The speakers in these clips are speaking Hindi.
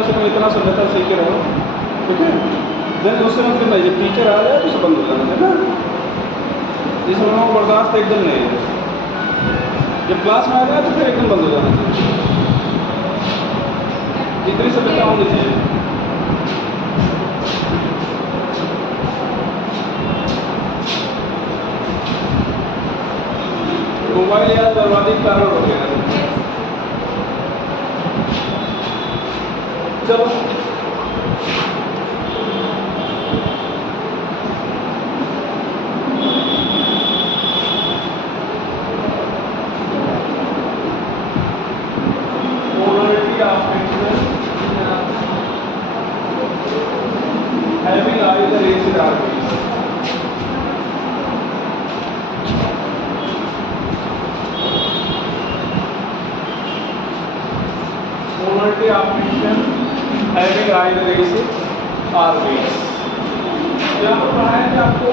कम से कम इतना सभ्यता सीख के रहो, ठीक है। देन उससे मतलब नहीं, जब टीचर आ जाए तो सब बंद हो जाना है ना, जिस लोगों को बर्दाश्त एकदम नहीं है, जब क्लास में आ जाए तो फिर एकदम बंद हो जाना चाहिए, इतनी सभ्यता होनी चाहिए। मोबाइल या सर्वाधिक कारण हो गया। चलो polarity of pixel having either acid or base. Polarity of pixel having either acid or base. यहाँ पर पढ़ाया है आपको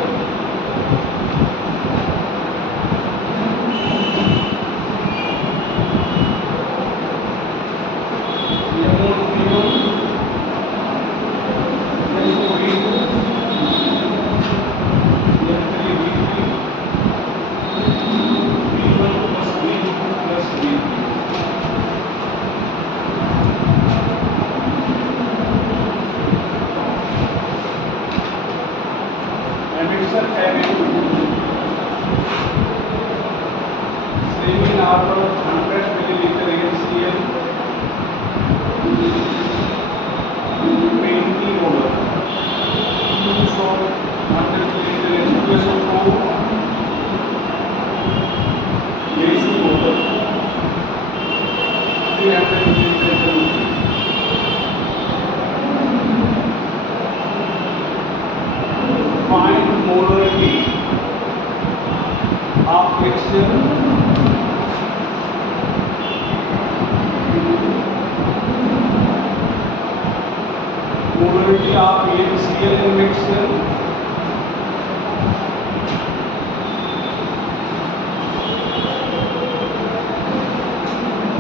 polarity of HCl in mixture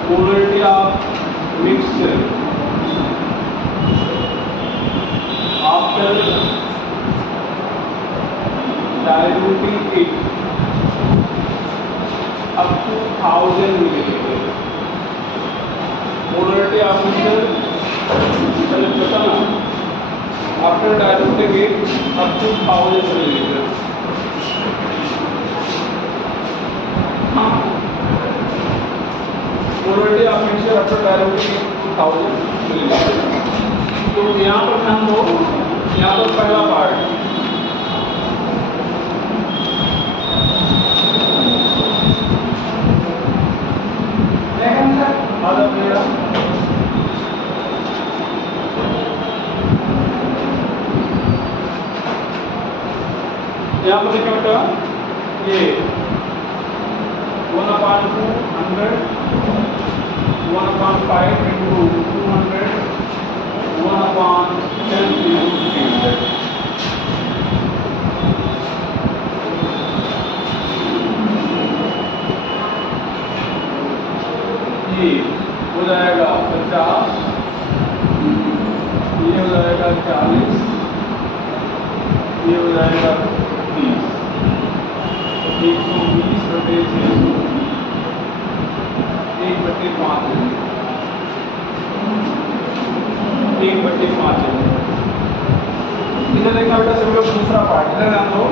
polarity of mixture after diluting it up to 1000 milliliter. Polarity of mixture after diluting it up to 1000 milliliter. Polarity of mixture after diluting it to 1000 milliliter. तो यहाँ पर ध्यान दो, यहाँ पर पहला पार्ट यहाँ पर देखिए बेटा, ये 1/2 100 1/5 into 200 1/10 into 300. ये हो जाएगा 50, ये हो जाएगा 40, ये हो जाएगा 30, 120 बटे 600, 1/5, 1/5। इधर देखना बेटा सभी लोग, दूसरा पार्ट इधर ध्यान दो।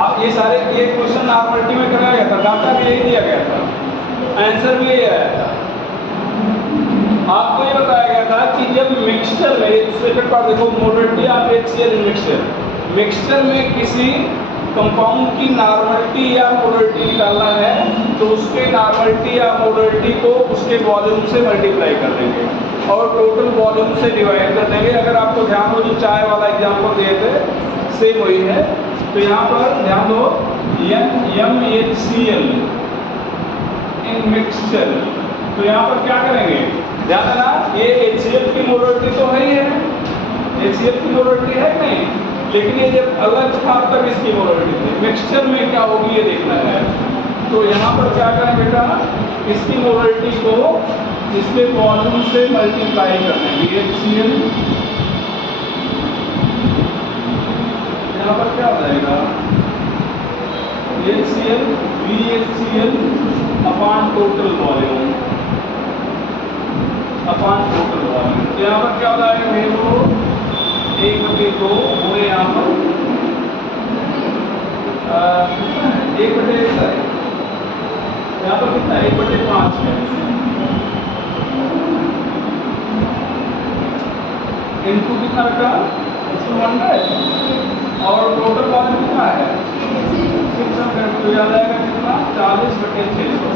आप ये सारे ये क्वेश्चन नॉर्मलिटी में कराया गया था, डाटा भी यही दिया गया था, आंसर भी यही आया था। आपको ये बताया गया था कि जब मिक्सचर में, सेकंड पार्ट देखो, molarity of HCl in mixture, mixture में किसी कंपाउंड की नॉर्मलिटी या मोलरिटी निकालना है तो उसके नॉर्मलिटी या मोलरिटी को उसके वॉल्यूम से मल्टीप्लाई कर देंगे और टोटल वॉल्यूम से डिवाइड कर देंगे। अगर आपको ध्यान हो जो चाय वाला एग्जाम्पल दिए थे सेम वही है। तो यहाँ पर ध्यान दो, MHCl इन मिक्सचर, तो यहाँ पर क्या करेंगे, ध्यान देना, ये HCl की मोलरिटी तो है ही है, HCl की मोलरिटी है नहीं, लेकिन ये जब अलग था तब इसकी मोलरिटी थी, मिक्सचर में क्या होगी ये देखना है। तो यहाँ पर क्या करें बेटा, इसकी मोलरिटी को इसके वॉल्यूम से मल्टीप्लाई कर देंगे, HCl जाएगा HCl VHCl upon total volume तो यहाँ पर क्या हो जाएगा मेरे को 1/2 वो यहाँ पर 1/5 यहाँ पर कितना 1/5 है इनटू कितना रखा 200 और टोटल वॉल्यूम कितना है 600 तो याद आएगा कितना 40/600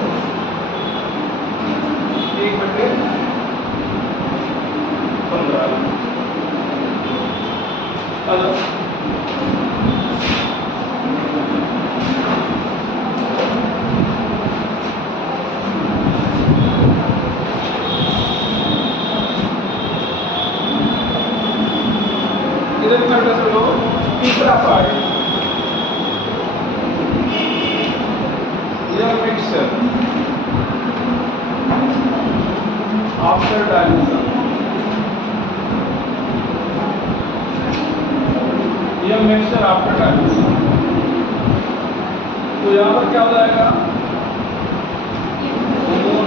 1/15 हेलो इधर करके चलो तीसरा पार्ट यह मिक्सचर आफ्टर डाइल्यूशन यह मिक्सचर आफ्टर डाइल्यूशन तो यहाँ पर क्या हो जाएगा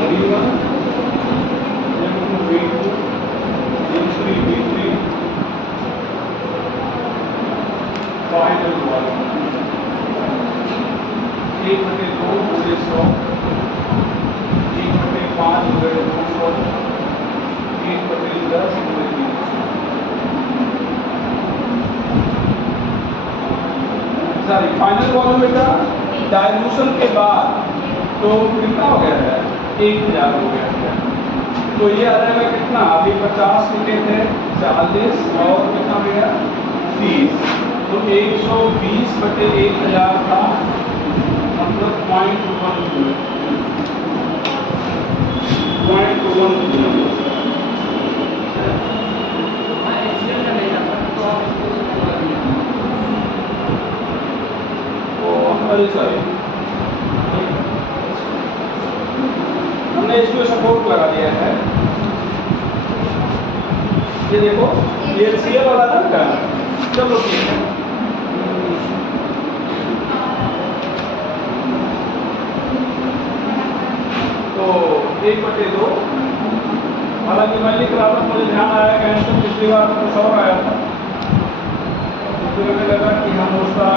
V1 V2 V3 final volume 1/2 पूरे 100 1/5 पूरे 200 1/10 पूरे 300 सॉरी फाइनल वॉल्यूम बेटा डाइल्यूशन के बाद तो कितना हो गया है 1000 हो गया है तो ये आ जाएगा कितना अभी 50 लिखे थे 40 और कितना हो गया 30 तो 120/1000 का मतलब 0.21 सॉरी हमने इसको सपोर्ट लगा दिया है ये देखो ये HCl वाला था क्या चलो ठीक है तो 1/2 हालांकि मैं लिख रहा था मुझे ध्यान आया कि तो पिछली बार कुछ और आया था तो मुझे लगा कि हम उसका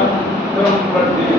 गर्म कर दिए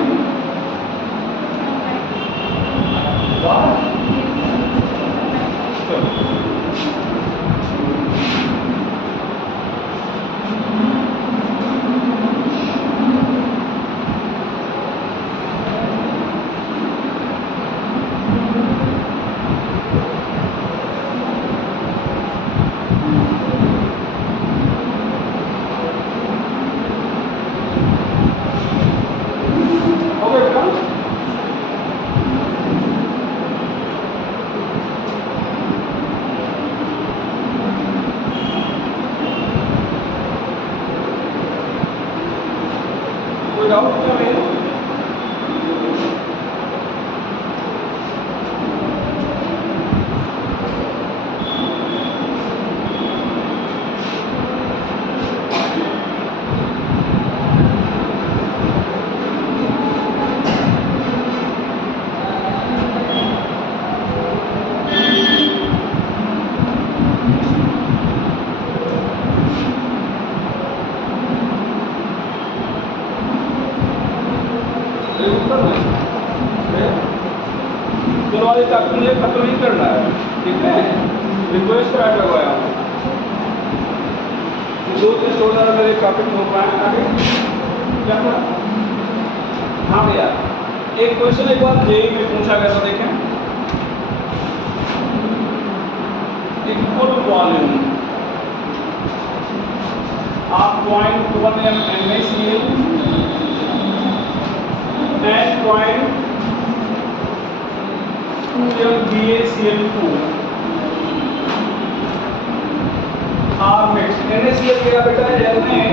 वाले तक मुझे खत्म नहीं करना है ठीक है रिक्वेस्ट कार्ड लगवाया हूँ 2-3 शोल्डर मेरे काफी हो पाए आगे क्या हाँ भैया एक क्वेश्चन एक बार जेई में पूछा गया था देखें इक्वल वॉल्यूम आप 0.1 MnACl and 0.2 BaCl2 are mixed. NaCl क्या बेटा है में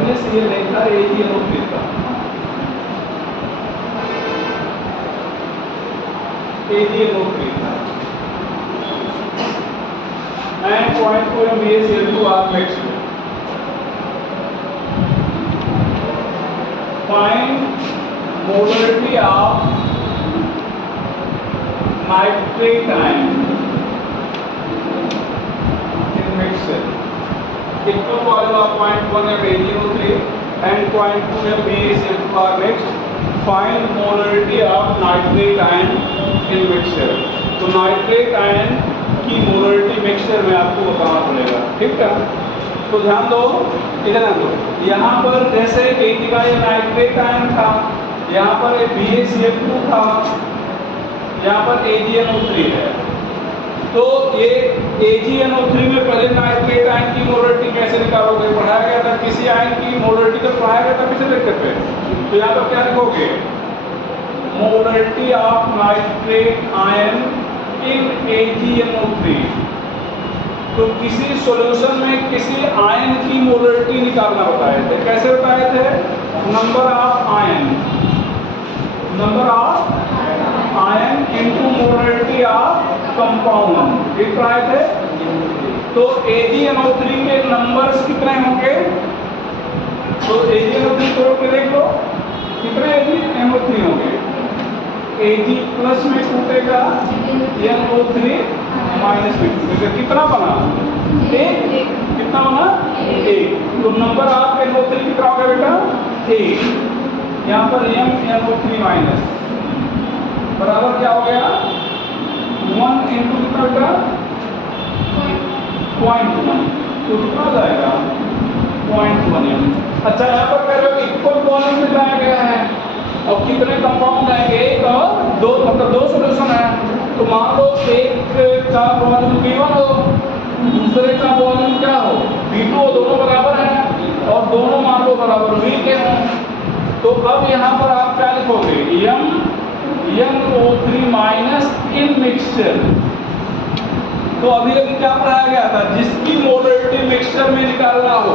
NaCl नहीं था AgNO3 था AgNO3 था and 0.2 BaCl2 are mixed. find molarity of nitrate ion in mixture. Equal volume of 0.1 of AgO3 and 0.2 of BaCl2 are mixed. Find molarity of nitrate ion in mixture. तो नाइट्रेट आयन की मोलरिटी मिक्सचर में आपको बताना पड़ेगा, ठीक है। तो ध्यान दो, इधर ध्यान दो, यहाँ पर जैसे एक का ये नाइट्रेट आयन था, यहाँ पर एक BaCl2 था, यहाँ पर AgNO3 है। तो ये AgNO3 में पहले नाइट्रेट आयन की मोलरिटी कैसे निकालोगे? पढ़ाया गया था, किसी आयन की मोलरिटी तो पढ़ाया गया था पिछले लेक्चर पे। तो यहाँ पर क्या लिखोगे? Molarity of nitrate ion in AgNO3। तो किसी सॉल्यूशन में किसी आयन की मोलरिटी निकालना बताए थे। कैसे बताए थे? Number of ion into molarity of compound, ये पढ़ाए थे। तो AgNO3 के नंबर्स कितने होंगे? तो AgNO3 तोड़ के देख लो, कितने AgNO3 होंगे? Ag प्लस में टूटेगा, NO3 माइनस में टूटेगा। कितना बना? एक। कितना बना? एक। तो नंबर ऑफ NO3 कितना होगा बेटा? एक। यहाँ पर NO3 माइनस बराबर क्या हो गया? 1 इंटू कितना बेटा? 0.1। तो कितना हो जाएगा? 0.1। अच्छा, यहाँ पर कह रहे हो इक्वल वॉल्यूम दिखाया गया है और कितने कंपाउंड आएंगे? एक और दो, मतलब दो सॉल्यूशन है। तो मान लो एक का वॉल्यूम V1 हो, दूसरे का वॉल्यूम क्या हो? V2 हो, दोनों बराबर हैं और दोनों मान लो बराबर V के हों। तो अब यहाँ पर आप क्या लिखोगे? NO3 माइनस इन मिक्सचर। तो अभी क्या पढ़ाया गया था? जिसकी मोलरिटी मिक्सचर में निकालना हो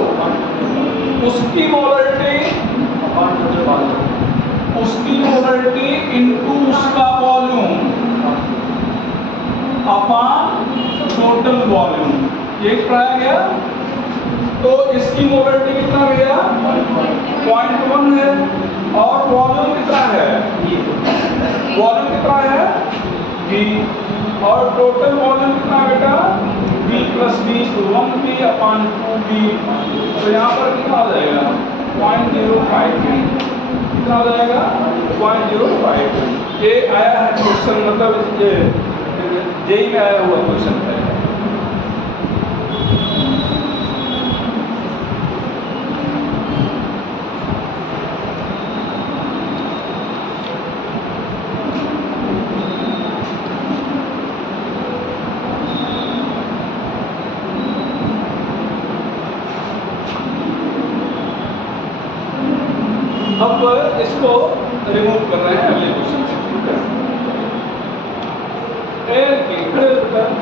उसकी मोलरिटी इनटू उसका वॉल्यूम अपॉन टोटल वॉल्यूम, ये पढ़ाया गया। तो इसकी मोलरिटी कितना भैया? 0.1 है और वॉल्यूम कितना है? वॉल्यूम कितना है? V। और टोटल वॉल्यूम कितना बेटा? V plus V, 1V upon 2V। तो यहाँ पर कितना हो जाएगा? 0.05। कितना हो जाएगा? 0.05। ये आया है क्वेश्चन, मतलब ये जेई में आया हुआ क्वेश्चन है। अब इसको रिमूव कर रहे हैं अगले क्वेश्चन से, ठीक है।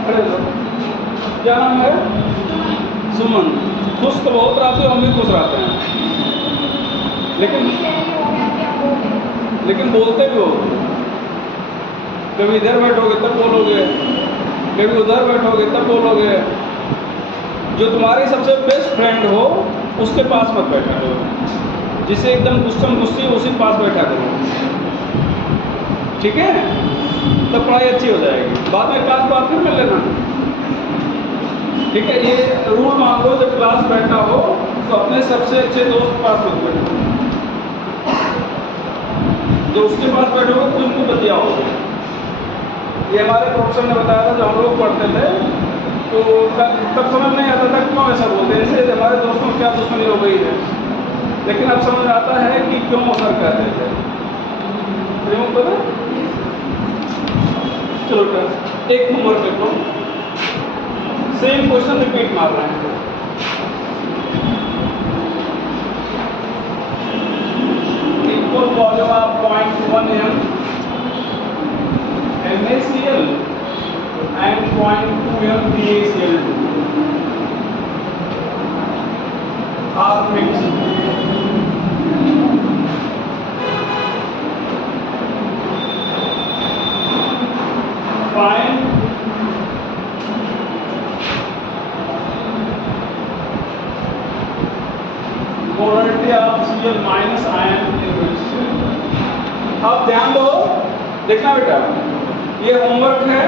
खड़े लो। क्या नाम है? सुमन। खुश तो बहुत रहते हो, हम भी खुश रहते हैं, लेकिन बोलते भी हो। कभी इधर बैठोगे तब बोलोगे, कभी उधर बैठोगे तब बोलोगे। जो तुम्हारी सबसे बेस्ट फ्रेंड हो उसके पास मत बैठा करो, जिसे एकदम गुस्सम गुस्सी उसी पास बैठा करो, ठीक है? तो पढ़ाई अच्छी हो जाएगी। बाद में क्लास बात फिर मिल लेना, ठीक है? ये रूल मान लो, जब क्लास बैठा हो तो अपने सबसे अच्छे दोस्त पास मत बैठो, जो उसके पास बैठोगे तो तुमको बतियाओगे। ये हमारे प्रोफेसर ने बताया था, जब हम लोग पढ़ते थे तो तब समझ नहीं आता था क्यों ऐसा बोलते हैं, इसलिए हमारे दोस्तों में क्या दुश्मनी हो गई है, लेकिन अब समझ आता है कि क्यों असर कहते थे। पता? चलो एक नंबर देखो, सेम क्वेश्चन रिपीट मार रहे हैं। Equal volume of 0.1 m NaCl and 0.2 m BaCl2 are mixed. Find molarity of Cl minus ion in अब ध्यान दो, देखना बेटा, ये होमवर्क है।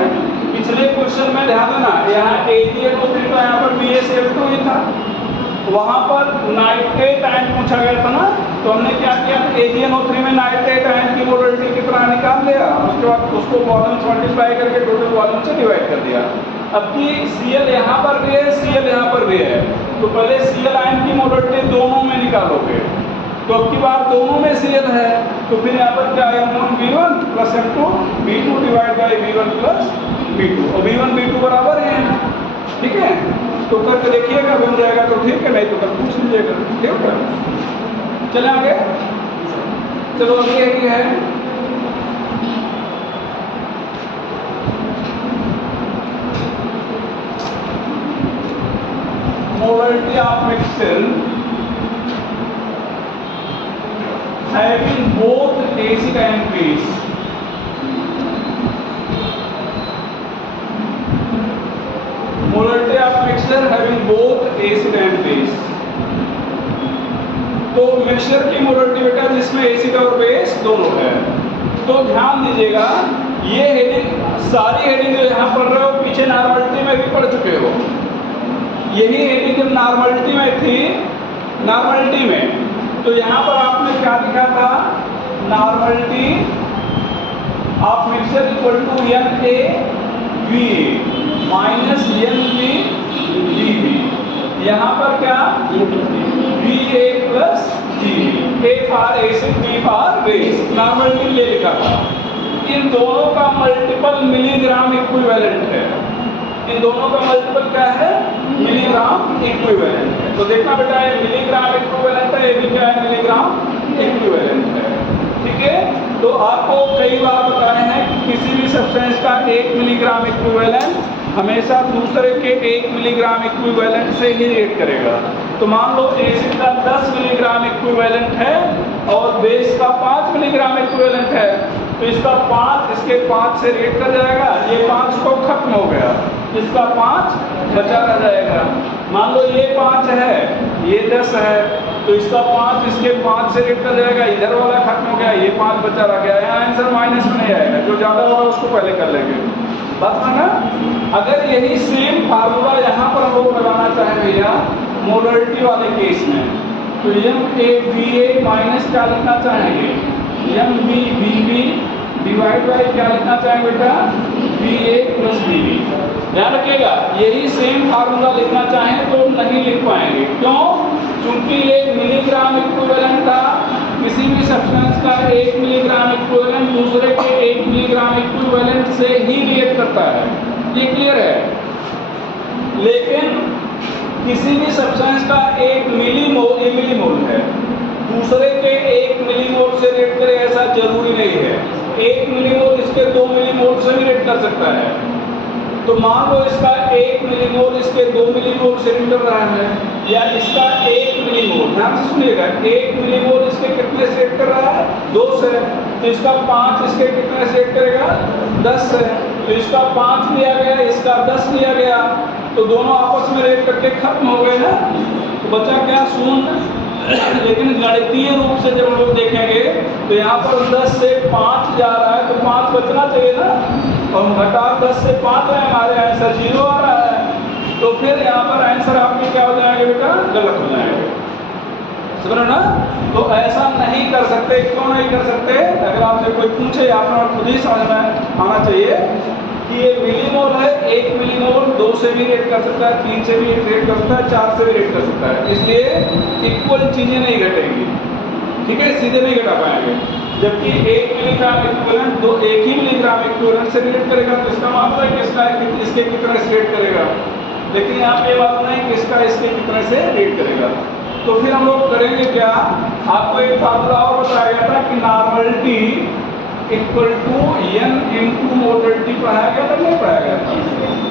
पिछले क्वेश्चन में ध्यान देना, यहाँ AgNO3 तो यहाँ पर BaCl2 ही था, वहाँ पर नाइट्रेट आयन पूछा गया था ना, तो हमने क्या किया, AgNO3 में नाइट्रेट आयन की मोलरिटी कितना निकाल लिया, उसके बाद उसको वॉल्यूम से मल्टीप्लाई करके टोटल वॉल्यूम से डिवाइड कर दिया। अब की Cl यहाँ पर भी है, Cl यहाँ पर भी है, तो पहले Cl आयन की मोलरिटी दोनों में निकालोगे, तो अब की बार दोनों में Cl है, तो फिर यहाँ पर क्या है, V1 plus M2 V2 divide by V1 plus V2, और V1 V2 बराबर है, ठीक है। तो करके देखिएगा, बन जाएगा तो ठीक है, नहीं तो कल पूछ लीजिएगा, ठीक है। चले आगे, चलो अभी यही है, molarity of mixture having both acid and base. Molarity of mixture having both acid and base. तो मिक्सचर की मोलरिटी बेटा जिसमें एसिड और बेस दोनों है, तो ध्यान दीजिएगा, ये हेडिंग सारी हेडिंग जो यहाँ पढ़ रहे हो पीछे नॉर्मलिटी में भी पढ़ चुके हो। यही हेडिंग जब नॉर्मलिटी में थी, नॉर्मलिटी में, तो यहाँ पर आपने क्या लिखा था, normality of mixture equal to NaVa minus NbVb, यहाँ पर क्या Va plus Gb, A for acid B for base, normality ले लिखा था। इन दोनों का मल्टीपल मिलीग्राम इक्विवेलेंट है, इन दोनों का मल्टीपल क्या है, मिलीग्राम इक्विवेलेंट है। तो देखना बेटा, ये मिलीग्राम इक्विवेलेंट है, ये भी क्या है, मिलीग्राम इक्विवेलेंट है, ठीक है। तो आपको कई बार बताए हैं कि किसी भी सब्सटेंस का 1 मिलीग्राम इक्विवेलेंट हमेशा दूसरे के 1 मिलीग्राम इक्विवेलेंट से ही रिएक्ट करेगा। तो मान लो एसिड का 10 मिलीग्राम इक्विवेलेंट है और बेस का 5 मिलीग्राम इक्विवेलेंट है, तो इसका 5 इसके 5 से रिएक्ट कर जाएगा, ये 5 को खत्म हो गया, इसका 5 बचा रह जाएगा। मान लो ये 5 है, ये 10 है, तो इसका 5 इसके 5 से रिएक्ट कर जाएगा, इधर वाला खत्म हो गया, ये 5 बचा रह गया। यहाँ आंसर माइनस में नहीं आएगा, जो ज़्यादा होगा उसको पहले कर लेंगे, बात समझना। अगर यही सेम फार्मूला यहाँ पर हम लोग लगाना चाहें भैया मोलरिटी वाले केस में, तो MaVa माइनस क्या लिखना चाहेंगे, MbVb डिवाइड बाई क्या लिखना चाहेंगे बेटा, Va प्लस Vb। ध्यान रखिएगा, यही सेम फार्मूला लिखना चाहें तो नहीं लिख पाएंगे, क्यों, क्योंकि ये मिलीग्राम इक्विवेलेंट था, किसी भी सब्सटेंस का 1 मिलीग्राम इक्विवेलेंट दूसरे के 1 मिलीग्राम इक्विवेलेंट से ही रिएक्ट करता है, ये क्लियर है। लेकिन किसी भी सब्सटेंस का 1 मिलीमोल है, दूसरे के 1 मिलीमोल से रिएक्ट करे ऐसा जरूरी नहीं है, 1 मिलीमोल इसके 2 मिलीमोल से भी रिएक्ट कर सकता है। तो मान लो इसका 1 मिलीमोल इसके 2 मिलीमोल से रिएक्ट कर रहा है, या इसका 1 मिलीमोल, ध्यान से सुनिएगा, 1 मिलीमोल इसके कितने से रिएक्ट कर रहा है, 2 से, तो इसका 5 इसके कितने से रिएक्ट करेगा, 10 से, तो इसका 5 लिया गया, इसका 10 लिया गया, तो दोनों आपस में रिएक्ट करके खत्म हो गए ना, तो बचा क्या, 0। लेकिन गणितीय रूप से जब हम लोग देखेंगे तो यहाँ पर 10 से 5 जा रहा है, तो 5 बचना चाहिए ना, और घटा 10 से 5 है, हमारे आंसर 0 आ रहा है, तो फिर यहाँ पर आंसर आपके क्या हो जाएंगे बेटा, गलत हो जाएंगे, समझ रहे ना। तो ऐसा नहीं कर सकते, क्यों नहीं कर सकते, अगर आपसे कोई पूछे आपने खुद ही समझ में आना चाहिए कि ये मिलीमोल है, 1 मिलीमोल 2 से भी रिएक्ट कर सकता है, 3 से भी रिएक्ट कर सकता है, 4 से भी रिएक्ट कर सकता है, इसलिए इक्वल चीजें नहीं घटेंगी, ठीक है, सीधे नहीं घटा पाएंगे। जबकि 1 मिलीग्राम इक्विवेलेंट दो 1 ही मिलीग्राम इक्विवेलेंट से रिएक्ट करेगा, तो इसका मतलब है कि इसका इसके कितने से रिएक्ट करेगा, लेकिन यहाँ पे बात नहीं कि इसका इसके कितने से रिएक्ट करेगा। तो फिर हम लोग करेंगे क्या, आपको एक फार्मूला और बताया गया था कि normality equal to n into molarity पढ़ाया गया था, नहीं पढ़ाया गया था,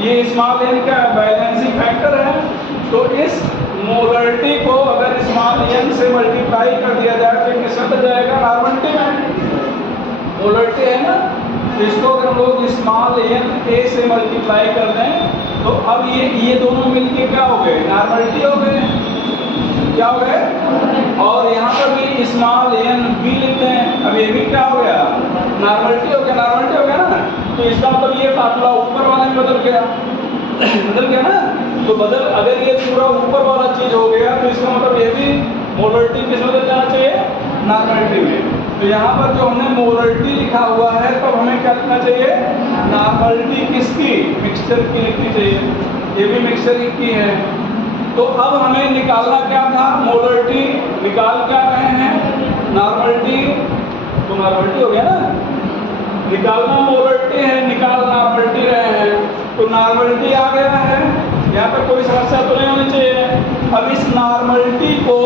ये स्मॉल n का बैलेंसिंग फैक्टर है, तो इस मोलरिटी को अगर स्मॉल n से मल्टीप्लाई कर दिया जाए तो किसमें बन जाएगा, नॉर्मलिटी में, मोलरिटी है ना, तो इसको अगर हम लोग स्मॉल n a से मल्टीप्लाई कर दें तो अब ये दोनों मिलके क्या हो गए, नॉर्मलिटी हो गए। क्या हो गए, और यहाँ पर भी स्मॉल एन बी लिखते हैं। अब ये भी क्या हो गया, नॉर्मलिटी हो गया, नॉर्मलिटी हो गया ना। तो इसका मतलब ये फार्मूला ऊपर वाले में बदल गया, बदल गया ना। तो बदल, अगर ये पूरा ऊपर वाला चीज हो गया तो इसका मतलब ये भी मोलरिटी किस में बदल जाना चाहिए, नॉर्मलिटी में। तो यहाँ पर जो हमने मोलरिटी लिखा हुआ है तब हमें क्या लिखना चाहिए, नॉर्मलिटी किसकी, मिक्सचर की लिखनी चाहिए। ये भी मिक्सचर की है। तो अब हमें निकालना क्या था, मोलरिटी निकाल क्या रहे हैं, नॉर्मलिटी। तो नॉर्मलिटी हो गया ना, निकालना मोलरिटी है, निकाल नॉर्मलिटी रहे हैं। तो नॉर्मलिटी आ गया है, यहाँ पर कोई समस्या तो नहीं होनी चाहिए। अब इस नॉर्मलिटी को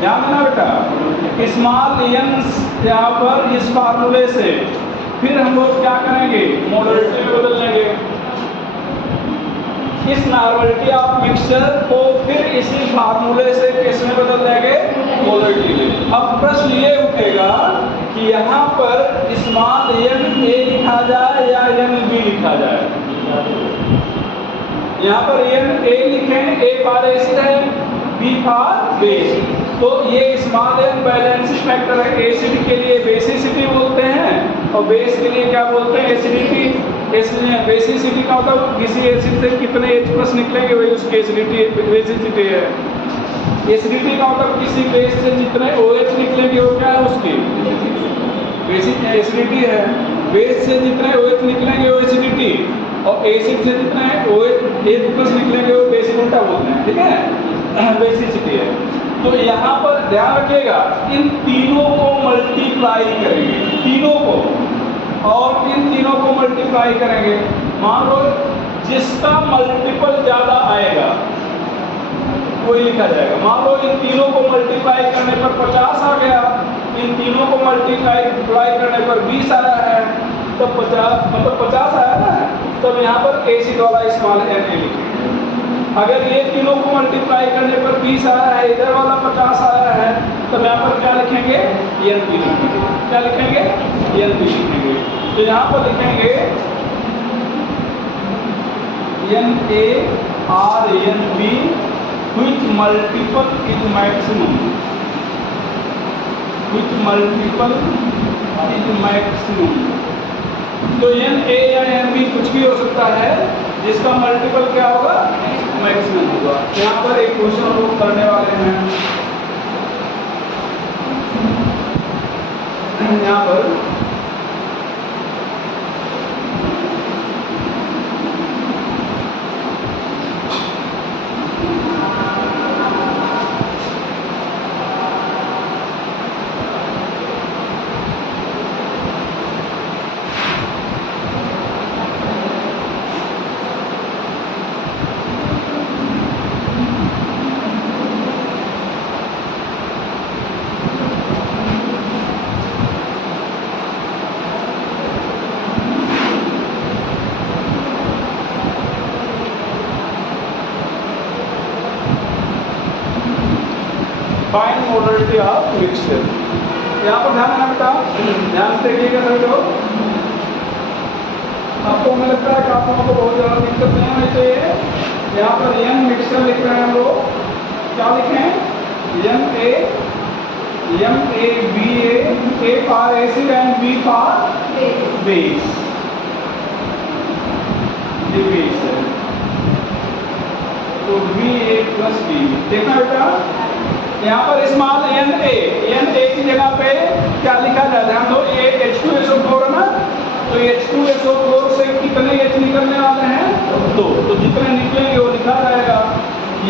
ध्यान देना बेटा, स्मॉल एन यहाँ पर इस फार्मूले से फिर हम लोग क्या करेंगे, मोलरिटी में बदल लेंगे। इस नॉर्मलिटी ऑफ मिक्सचर को फिर इसी फार्मूले से किस में बदल देंगे, मोलरिटी में। अब प्रश्न ये उठेगा कि यहाँ पर स्मॉल एन ए लिखा जाए या एन बी लिखा जाए। यहाँ पर एन ए लिखें, ए फॉर एसिड है, बी फॉर बेस। तो ये स्मॉल एन बैलेंसिंग फैक्टर है। एसिड के लिए बेसिसिटी बोलते हैं और बेस के लिए क्या बोलते हैं, एसिडिटी। बेसिसिटी का मतलब किसी एसिड से कितने H प्लस निकलेंगे वही उसकी एसिडिटी, बेसिसिटी है। एसिडिटी का मतलब किसी बेस से जितने OH निकलेंगे वो क्या है, उसकी बेसिक एसिडिटी है। बेस से जितने OH निकलेंगे वो एसिडिटी, और एसिड से जितने H प्लस निकलेंगे वो बेसिक, उल्टा बोलते हैं, ठीक है, बेसिसिटी है। तो यहाँ पर ध्यान रखिएगा, इन तीनों को मल्टीप्लाई करेंगे, तीनों को, और इन तीनों को मल्टीप्लाई करेंगे। मान लो जिसका मल्टीपल ज्यादा आएगा वही लिखा जाएगा। मान लो इन तीनों को मल्टीप्लाई करने पर 50 आ गया, इन तीनों को मल्टीप्लाई करने पर 20 आया है, तब 50 मतलब 50 आया ना, तब यहाँ पर एसिड वाला स्मॉल एन ए लिखेंगे। अगर ये तीनों को मल्टीप्लाई करने पर 20 आया है, इधर वाला 50 आया है, तब यहाँ पर क्या लिखेंगे, एन बी लिखेंगे। क्या लिखेंगे, एन बी लिखेंगे। तो यहाँ पर लिखेंगे N A or N B which multiple is maximum, which multiple is maximum। तो एन ए या एन बी कुछ भी हो सकता है, जिसका मल्टीपल क्या होगा, मैक्सिमम होगा। यहाँ पर एक क्वेश्चन हम लोग करने वाले हैं। यहाँ पर फाइंड मोलरिटी ऑफ मिक्सचर। यहाँ पर ध्यान देना बेटा, ध्यान से देखिएगा सभी लोग। आपको हमें लगता है कि आप लोगों को बहुत ज़्यादा दिक्कत नहीं होनी चाहिए। यहाँ पर एन मिक्सचर लिख रहे हैं हम लोग, क्या लिखें, M A B A for acid and B for base. ये बेस है, तो बी ए प्लस बी। देखना बेटा, यहाँ पर स्मॉल एन ए की जगह पे क्या लिखा जाए, ध्यान दो, ये H2SO4 है ना, तो H2SO4 से कितने H निकलने वाले हैं, 2। तो जितने निकलेंगे वो लिखा जाएगा।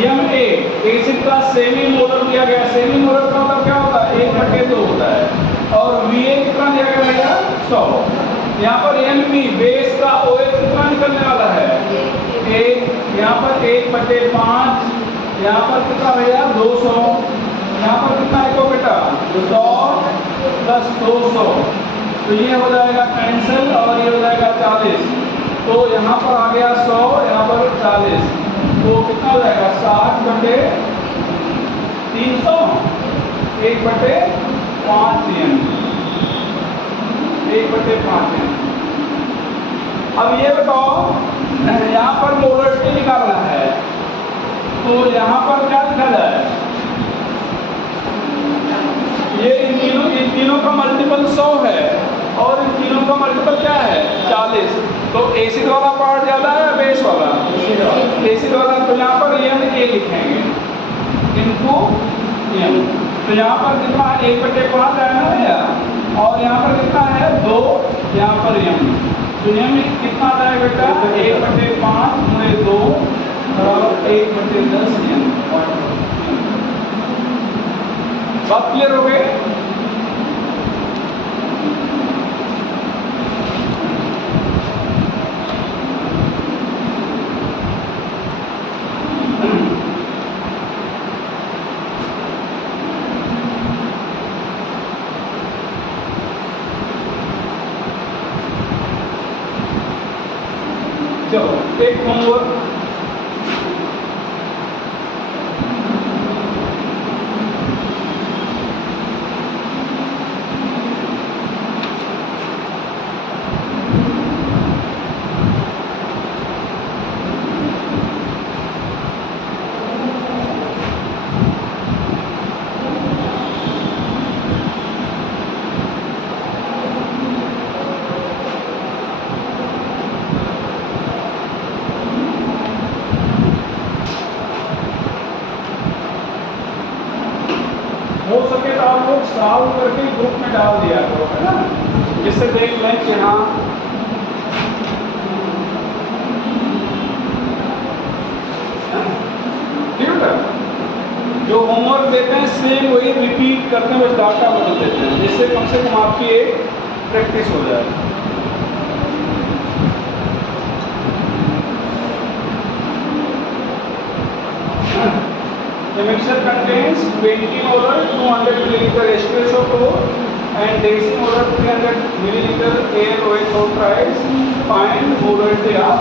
एम ए एसिड का सेमी मोलर दिया गया, सेमी मोलर का मतलब क्या होता है, 1/2 होता है, और VA कितना दिया गया भैया, 100। यहाँ पर एन बी बेस का OH कितना निकलने वाला है, 1। यहाँ पर 1/5, यहाँ पर कितना भैया 200, यहाँ पर कितना है को बेटा 100 + 200, तो ये हो जाएगा कैंसिल और ये हो जाएगा 40। तो यहाँ पर आ गया 100, यहाँ पर 40, तो कितना हो जाएगा 60/300, 1/5 एम, 1/5 एम। अब ये बताओ, यहाँ पर मोलरिटी निकालना है, तो यहाँ पर क्या लिखा जाए, मल्टीपल 100 है और इन तीनों का मल्टीपल क्या है 40, तो एसिड वाला पार्ट ज़्यादा है बेस वाला? एसिड वाला। तो यहाँ पर एम ए लिखेंगे इनको एम। तो यहाँ पर कितना 1/5 है ना भैया, और यहाँ पर कितना है 2, यहाँ पर एम। तो एम कितना आता है बेटा 1/5 गुणे 2 और 1/10 एम। बात क्लियर हो गई? चलो एक होमवर्क। हो सके तो आप लोग सॉल्व करके ग्रुप में डाल दिया करो, है ना, जिससे देख लें कि हाँ ठीक है। जो होमवर्क देते हैं सेम वही रिपीट करते हैं, बस डाटा बदल देते हैं, जिससे कम से कम आपकी एक प्रैक्टिस हो जाए। The mixture contains 20 molar 200 milliliter H2SO4 and deci molar 300 milliliter air OH trioxide. Find molarity of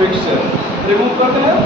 mixture. Remove करते हैं।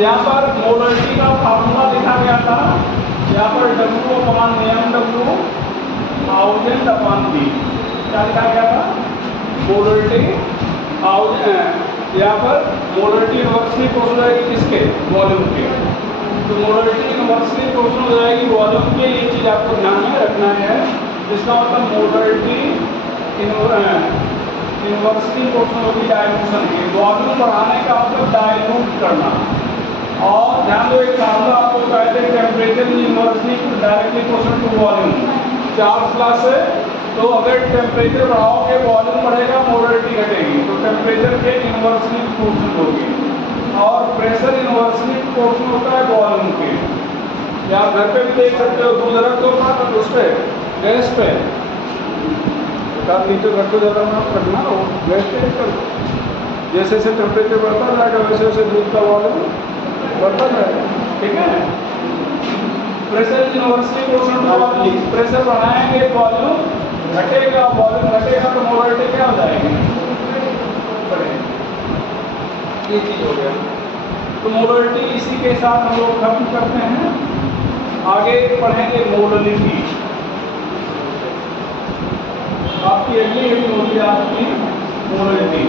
यहाँ पर मोलरिटी का फार्मूला लिखा गया था, यहाँ पर W/mW 1000/V क्या लिखा गया था? मोलरिटी यहाँ पर मोलरिटी इनवर्सली प्रोपोर्शनल हो जाएगी किसके? वॉल्यूम के। तो मोलरिटी इनवर्सली प्रोपोर्शनल हो जाएगी वॉल्यूम के, ये चीज़ आपको ध्यान में रखना है। जिसका मतलब मोलरिटी इनवर्सली प्रोपोर्शनल होगी डायल्यूशन की। वॉल्यूम बढ़ाने का मतलब डायल्यूट करना। और ध्यान दो एक फार्मूला आपको कहते हैं temperature inversely directly proportional to volume. Charge class है, तो अगर टेम्परेचर बढ़ाओगे वॉल्यूम बढ़ेगा, मोलरिटी घटेगी, तो टेम्परेचर के इनवर्सली प्रोपोर्शनल होगी। और प्रेशर इनवर्सली प्रोपोर्शनल होता है वॉल्यूम के। या आप घर पे भी देख सकते हो, दूध रख दो उस पर गैस पे, नीचे रख दो, ज़्यादा मत रखना, वो गैस पे कर दो। जैसे जैसे टेम्परेचर बढ़ता जाएगा वैसे वैसे दूध का वॉल्यूम बढ़ता जाएगा, ठीक है। प्रेशर इनवर्सली प्रोपोर्शनल, प्रेशर बढ़ाएंगे वॉल्यूम घटेगा, वॉल्यूम घटेगा तो मोलरिटी क्या हो जाएगी? बढ़ेगी। ये चीज हो गया। तो मोलरिटी इसी के साथ हम लोग खत्म करते हैं। आगे पढ़ेंगे मोलरिटी। आपकी अगली हेडिंग होगी आपकी molarity.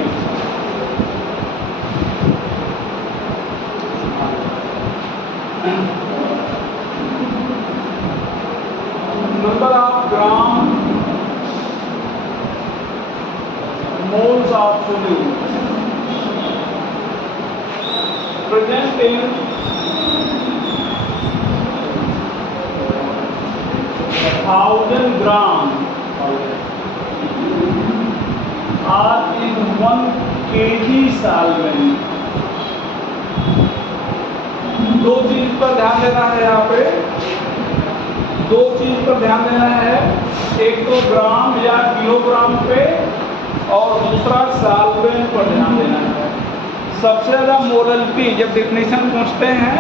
Number of gram moles of solute present in 1000 gram are in 1 kg solvent. दो चीज पर ध्यान देना है, यहाँ पे दो चीज पर ध्यान देना है, एक तो ग्राम या किलोग्राम पे और दूसरा सॉल्वेंट पर ध्यान देना है। सबसे ज़्यादा मोलरिटी जब डिफिनेशन पूछते हैं,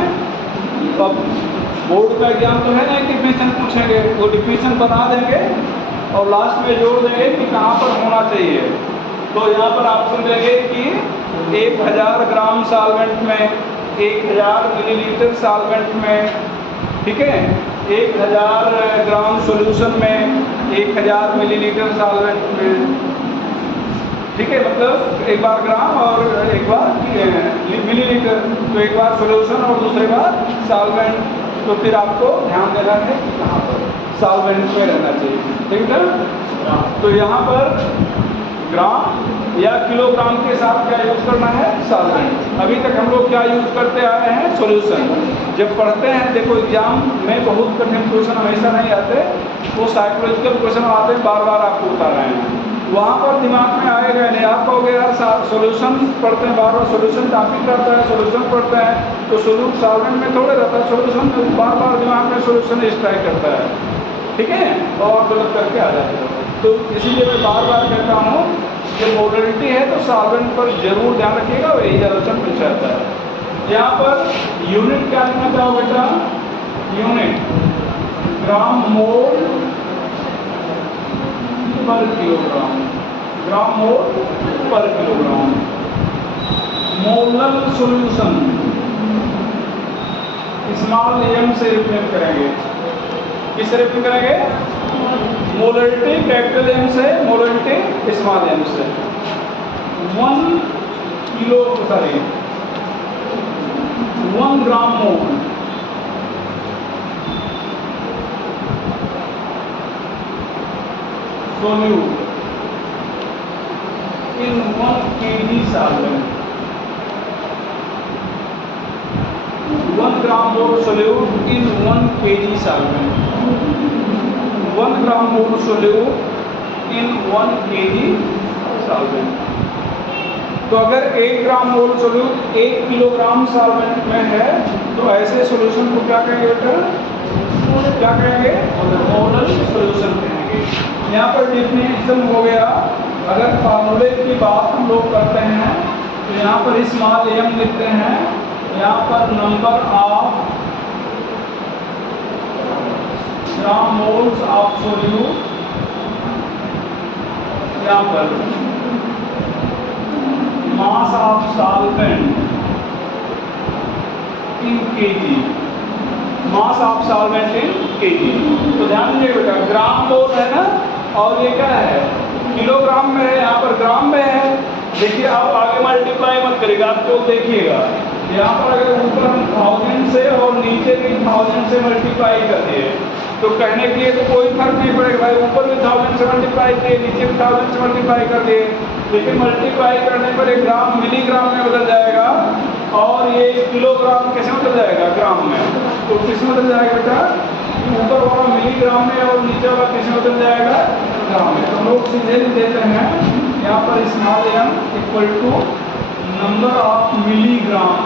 तो बोर्ड का एग्जाम तो है ना, डिफिनेशन पूछेंगे, वो डिफिनेशन बता देंगे और लास्ट में जोड़ देंगे कि कहाँ पर होना चाहिए। तो यहाँ पर ऑप्शन देंगे कि 1000 ग्राम सॉल्वेंट में, 1000 मिलीलीटर सॉल्वेंट में, ठीक है, 1000 ग्राम सॉल्यूशन में, 1000 मिलीलीटर सॉल्वेंट में, ठीक है, मतलब एक बार ग्राम और एक बार मिलीलीटर, तो एक बार सॉल्यूशन और दूसरी बार सॉल्वेंट। तो फिर आपको ध्यान देना है कि कहाँ पर सॉल्वेंट में रहना चाहिए, ठीक है ना। तो यहाँ पर ग्राम या किलोग्राम के साथ क्या यूज करना है, सॉल्वेंट। अभी तक हम लोग क्या यूज करते आए हैं, सॉल्यूशन। जब पढ़ते हैं, देखो एग्जाम में बहुत कठिन क्वेश्चन हमेशा नहीं आते, वो साइकोलॉजिकल क्वेश्चन आते हैं, बार बार आपको बता रहे हैं, वहाँ पर दिमाग में आएगा नहीं। आप कहोगे यार सॉल्यूशन पढ़ते हैं, बार बार सॉल्यूशन टॉपिक रहता है, सॉल्यूशन पढ़ते हैं तो सॉल्वेंट में थोड़े रहता है सॉल्यूशन, बार बार दिमाग में सॉल्यूशन स्ट्राइक करता है, ठीक है, और गलत करके आ जाता है। तो इसीलिए मैं बार बार कहता हूँ कि मोलरिटी है तो सॉल्वेंट पर जरूर ध्यान रखिएगा, वही ज़्यादातर पूछ जाता है। यहाँ पर यूनिट क्या लिखना चाहो बेटा, यूनिट ग्राम मोल पर किलोग्राम, ग्राम मोल पर kilogram. Molar solution small M से रिप्रेजेंट करेंगे, किससे रिप्रेजेंट करेंगे, मोलरिटी कैपिटल एम से, मोलरिटी स्मॉल एम से। 1 ग्राम मोल solute in 1 kg solvent, 1 gram more solute in 1 kg solvent, 1 gram more solute in 1 kg solvent। तो अगर 1 ग्राम मोल सोल्यूट 1 किलोग्राम सॉल्वेंट में है तो ऐसे सॉल्यूशन को क्या कहेंगे बेटा, क्या कहेंगे, मोलर सॉल्यूशन कहेंगे। यहाँ पर डिफिनेशन हो गया। अगर फार्मूले की बात हम लोग करते हैं तो यहाँ पर स्मॉल एम लिखते हैं, यहाँ पर number of gram moles of solute, यहाँ पर मास of solvent in KG, mass of solvent in KG. तो ध्यान दीजिए बेटा, ग्राम मोल है ना, और ये क्या है, किलोग्राम में है, यहाँ पर ग्राम में है। देखिए आप आगे मल्टीप्लाई मत करिएगा, आप तो देखिएगा यहाँ पर अगर ऊपर हम 1000 से और नीचे भी 1000 से मल्टीप्लाई कर दिए तो कहने के लिए तो कोई फर्क नहीं पड़ेगा भाई, ऊपर भी 1000 से मल्टीप्लाई किए, नीचे भी 1000 से मल्टीप्लाई कर दिए, लेकिन मल्टीप्लाई करने पर एक ग्राम मिलीग्राम में बदल जाएगा और ये किलोग्राम कैसे बदल जाएगा, ग्राम में। तो किस में बदल जाएगा बेटा, ऊपर वाला मिलीग्राम में और नीचे वाला किस में बदल जाएगा, ग्राम में। तो लोग सीधे देते हैं यहाँ पर small M equal to number of milligram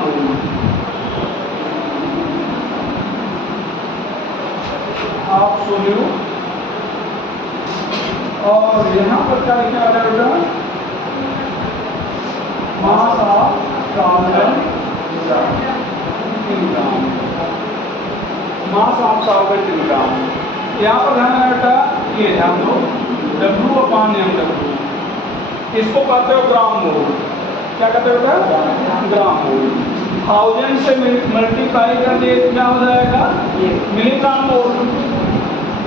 of solute, और यहाँ पर क्या लिखा आ जाएगा, mass of solvent in gram, mass of solvent in gram. यहाँ पर ध्यान रखा, ये ध्यान दो, W/m, इसको कहते हो ग्राम मोल। क्या कहते हो बेटा, ग्राम मोल। 1000 से मल्टीप्लाई कर दिए तो क्या हो जाएगा, मिलीग्राम मोल।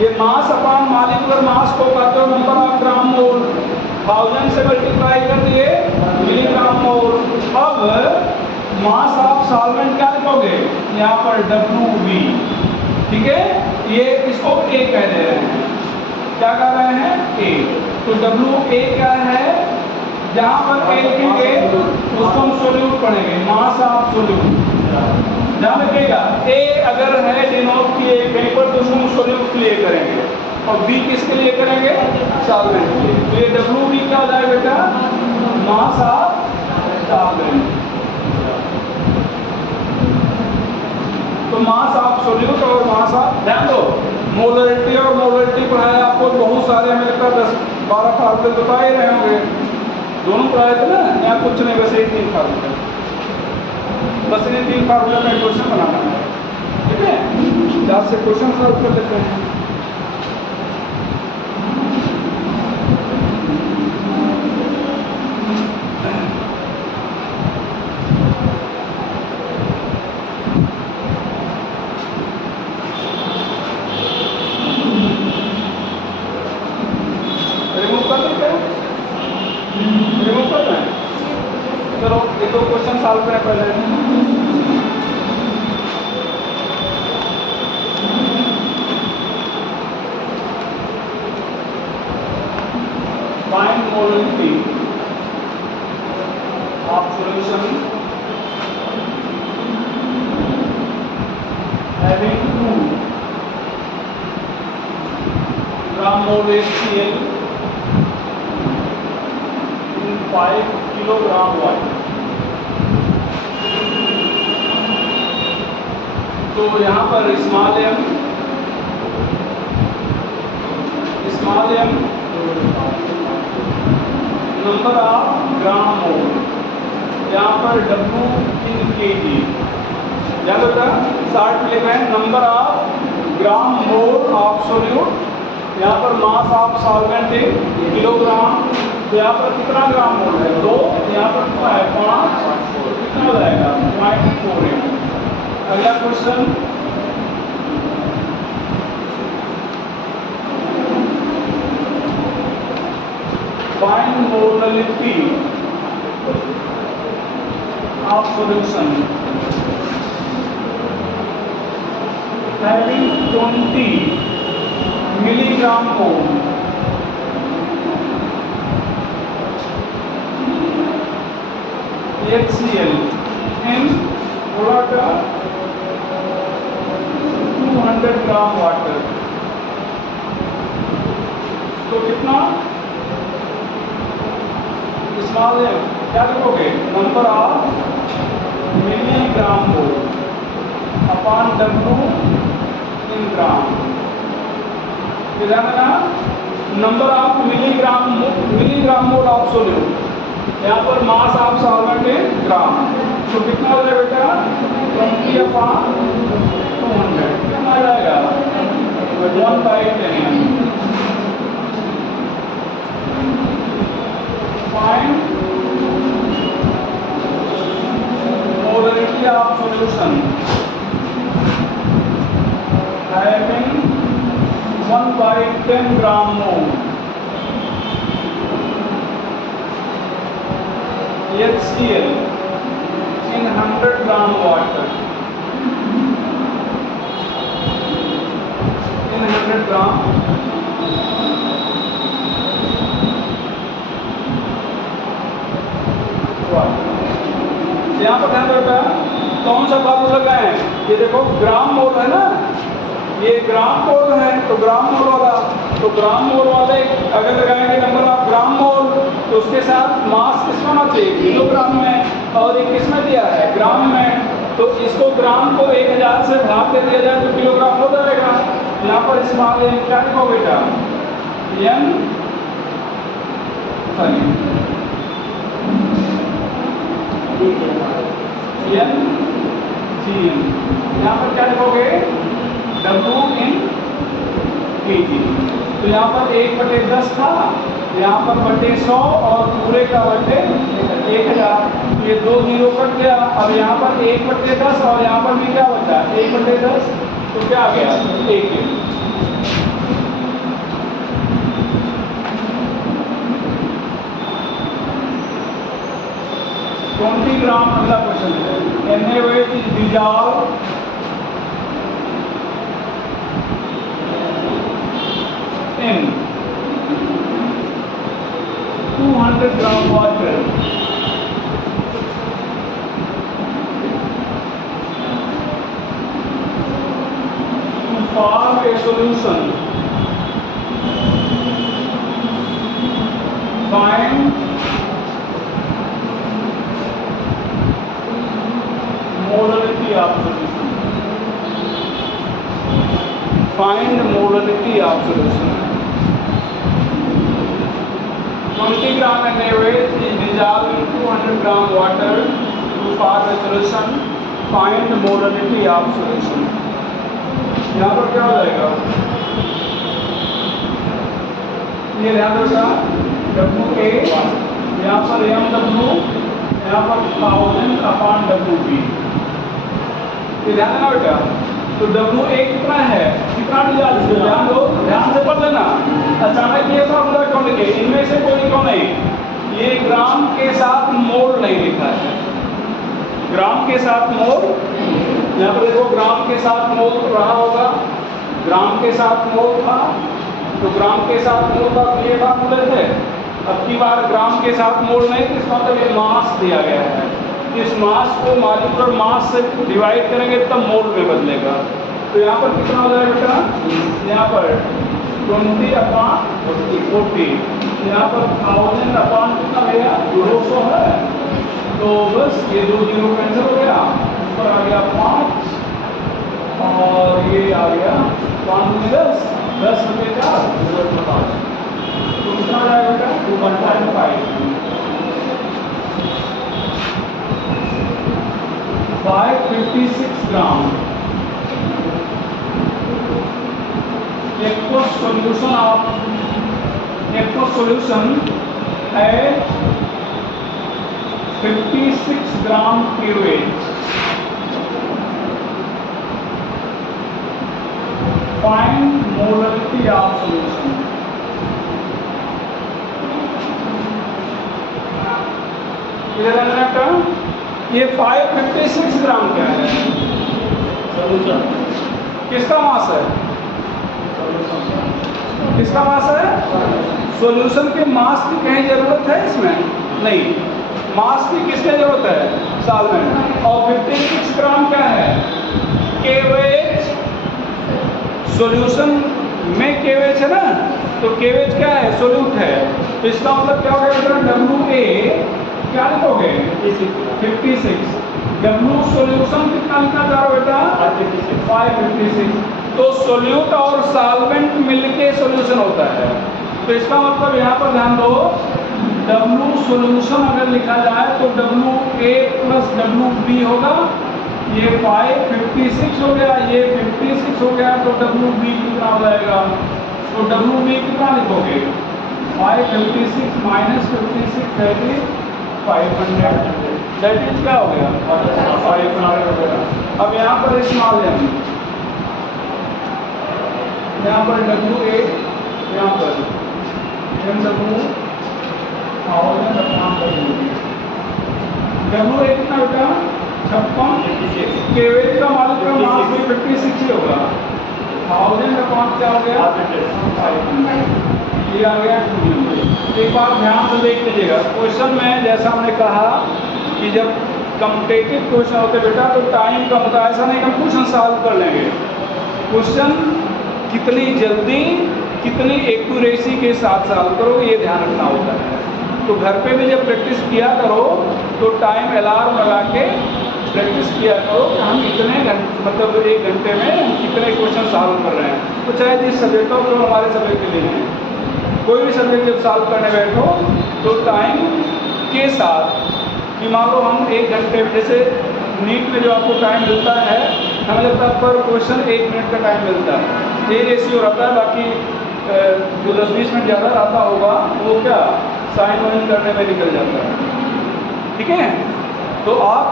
ये मास अपॉन मॉलिक्यूलर मास को कहते हो नंबर ऑफ ग्राम मोल। 1000 से मल्टीप्लाई कर दिए मिलीग्राम मोल। अब मास ऑफ सॉल्वेंट क्या लिखोगे, यहाँ पर WV, ठीक है, ये इसको A कह दे रहे हैं, क्या कह रहे हैं, A। तो WA क्या है, जहाँ पर A लिखेंगे उसको हम सोल्यूट पढ़ेंगे, मास ऑफ सोल्यूट। ध्यान रखिएगा, A अगर है डिनोट किए कहीं पर तो उसको सोल्यूट के लिए करेंगे, और B किसके लिए करेंगे, सॉल्वेंट के लिए। तो ये WB क्या हो जाएगा बेटा, मास ऑफ सॉल्वेंट। तो मास ऑफ सोल्यूट और मास ऑफ, ध्यान दो मोलरिटी और मोलरिटी पढ़ाया आपको बहुत सारे, हमें लगता है 10-12 फार्मूले बता ही रहे होंगे, दोनों पढ़ाए थे ना, यहाँ कुछ नहीं, बस यही 3 फार्मूले, बस ये 3 फार्मूले में क्वेश्चन बनाना है, ठीक है। यहाँ से क्वेश्चन सॉल्व कर लेते हैं। चलो एक दो क्वेश्चन सॉल्व करें पहले। Find molarity of solution having 2 gram mole HCl in 5 kilogram water। तो यहाँ पर small m number of gram मोल, यहाँ पर W इन kg, याद होगा 60 में लिखा है number of gram mole of solute, यहाँ पर मास ऑफ सॉल्वेंट इन किलोग्राम, तो यहाँ पर कितना ग्राम मोल है 2, यहाँ पर कितना है 5, कितना हो जाएगा 0.48। अगला question, find molarity of solution having 20 milligram mole HCl in water 200 gram water. तो कितना स्मॉल है, क्या लिखोगे number of milligram mole upon W in gram, number of milligram mole of solute, यहाँ पर मास ऑफ सॉल्वेंट इन ग्राम, तो कितना हो जाएगा बेटा 20 अपॉन 200, कितना आ जाएगा 1/10। Find molarity of solution having 1/10 gram mole HCl in 100 gram water, in 100 gram water। यहाँ पर ध्यान रखा कौन सा फार्मूला लगाए, ये देखो ग्राम मोल है ना, ये ग्राम मोल है, तो ग्राम मोल वाला, तो ग्राम मोल वाले अगर लगाएंगे नंबर ऑफ ग्राम मोल, तो उसके साथ मास किसमें होना चाहिए किलोग्राम में, और ये किसमें दिया है ग्राम में, तो इसको ग्राम को 1000 से भाग दे दिया जाए तो किलोग्राम हो जाएगा। यहाँ पर स्मॉल m क्या लिखो बेटा n GM, यहाँ पर क्या लिखोगे W इन kg, तो यहाँ पर 1/10 था, यहाँ पर बटे 100 और पूरे का बटे 1000, ये 2 0 कट गया। अब यहाँ पर 1/10 और यहाँ पर भी क्या बचा 1/10, तो क्या आ गया 1 kg। 20 ग्राम, अगला क्वेश्चन है NaOH is dissolve in 200 gram water, to form a solution, find modality of solution, find modality of solution. 20 gram NaOH is dissolved in 200 gram water to form a solution. Find molality of solution. यहाँ पर क्या हो जाएगा? ये ध्यान रखना WA, यहाँ पर MW, यहाँ पर 1000/WB। ये ध्यान देना बेटा। तो WA कितना है, कितना डिजाल, ध्यान दो, ध्यान से पढ़ लेना। अचानक ये फॉर्मूला क्यों लिखे, इनमें से कोई क्यों नहीं, ये ग्राम के साथ मोल नहीं लिखा है, ग्राम के साथ मोल। यहाँ पर देखो ग्राम के साथ मोल रहा होगा, ग्राम के साथ मोल था, तो ग्राम के साथ मोल का ये फॉर्मूले थे। अब की बार ग्राम के साथ मोल नहीं, तो इसका मतलब ये मास दिया गया है, इस मास को मॉलिक्यूलर मास से डिवाइड करेंगे तब मोल में बदलेगा। तो यहाँ पर कितना हो जाएगा बेटा, यहाँ पर 20/40, यहाँ पर 1000 अपॉन कितना भैया 200 है, तो बस ये 2 जीरो कैंसिल हो गया, ऊपर आ गया 5 और ये आ गया 5 10 रुपये 4 तो कितना आ जाएगा बेटा 2.5 556 ग्राम। एक सॉल्यूशन है 56 ग्राम KOH। Find molarity of solution. ये 556 ग्राम क्या है, सॉल्यूशन किसका मास है, किसका मास है, सॉल्यूशन के मास की कहीं जरूरत है इसमें नहीं, मास की किसकी जरूरत है, सॉल्वेंट। और 56 ग्राम क्या है, KOH, सॉल्यूशन में KOH है ना, तो KOH क्या है, सोल्यूट है, तो इसका मतलब क्या होगा, WA क्या लिखोगे 56, W सॉल्यूशन कितना लिखना चाह रहे हो बेटा 556, तो सोल्यूट और सॉल्वेंट मिलके सॉल्यूशन होता है। तो इसका मतलब यहाँ पर ध्यान दो, W सॉल्यूशन अगर लिखा जाए तो WA प्लस WB होगा, ये 556 हो गया, ये 56 हो गया, तो WB कितना हो जाएगा, तो WB कितना लिखोगे 556 माइनस 56 है 500, दैट इज क्या हो गया 500 हो गया। अब यहाँ पर स्मॉल एम, यहाँ पर WA, यहाँ पर MW और WA कितना बेटा 56, KOH का मॉलिक्यूलर मास भी 56 ही होगा, 1000 क्या हो गया 500, ये आ गया 2। एक बार ध्यान से देख लीजिएगा, क्वेश्चन में जैसा हमने कहा कि जब कम्पिटिटिव क्वेश्चन होते बेटा तो टाइम कम होता है, ऐसा नहीं कि हम क्वेश्चन सॉल्व कर लेंगे, क्वेश्चन कितनी जल्दी कितनी एक्यूरेसी के साथ सॉल्व करो ये ध्यान रखना होता है। तो घर पे भी जब प्रैक्टिस किया करो तो टाइम अलार्म लगा के प्रैक्टिस किया करो कि हम इतने घंटे मतलब 1 घंटे में हम कितने क्वेश्चन सॉल्व कर रहे हैं। तो चाहे जिस सब्जेक्ट हो, तो हमारे सब्जेक्ट के लिए है, कोई भी सब्जेक्ट जब सॉल्व करने बैठो तो टाइम के साथ कि मान लो हम 1 घंटे में, जैसे नीट में जो आपको टाइम मिलता है हमें लगता है पर क्वेश्चन 1 मिनट का टाइम मिलता है, ये रेशियो रहता है, बाकी जो 10-20 मिनट ज़्यादा रहता होगा वो क्या साइन वाइन करने में निकल जाता है, ठीक है। तो आप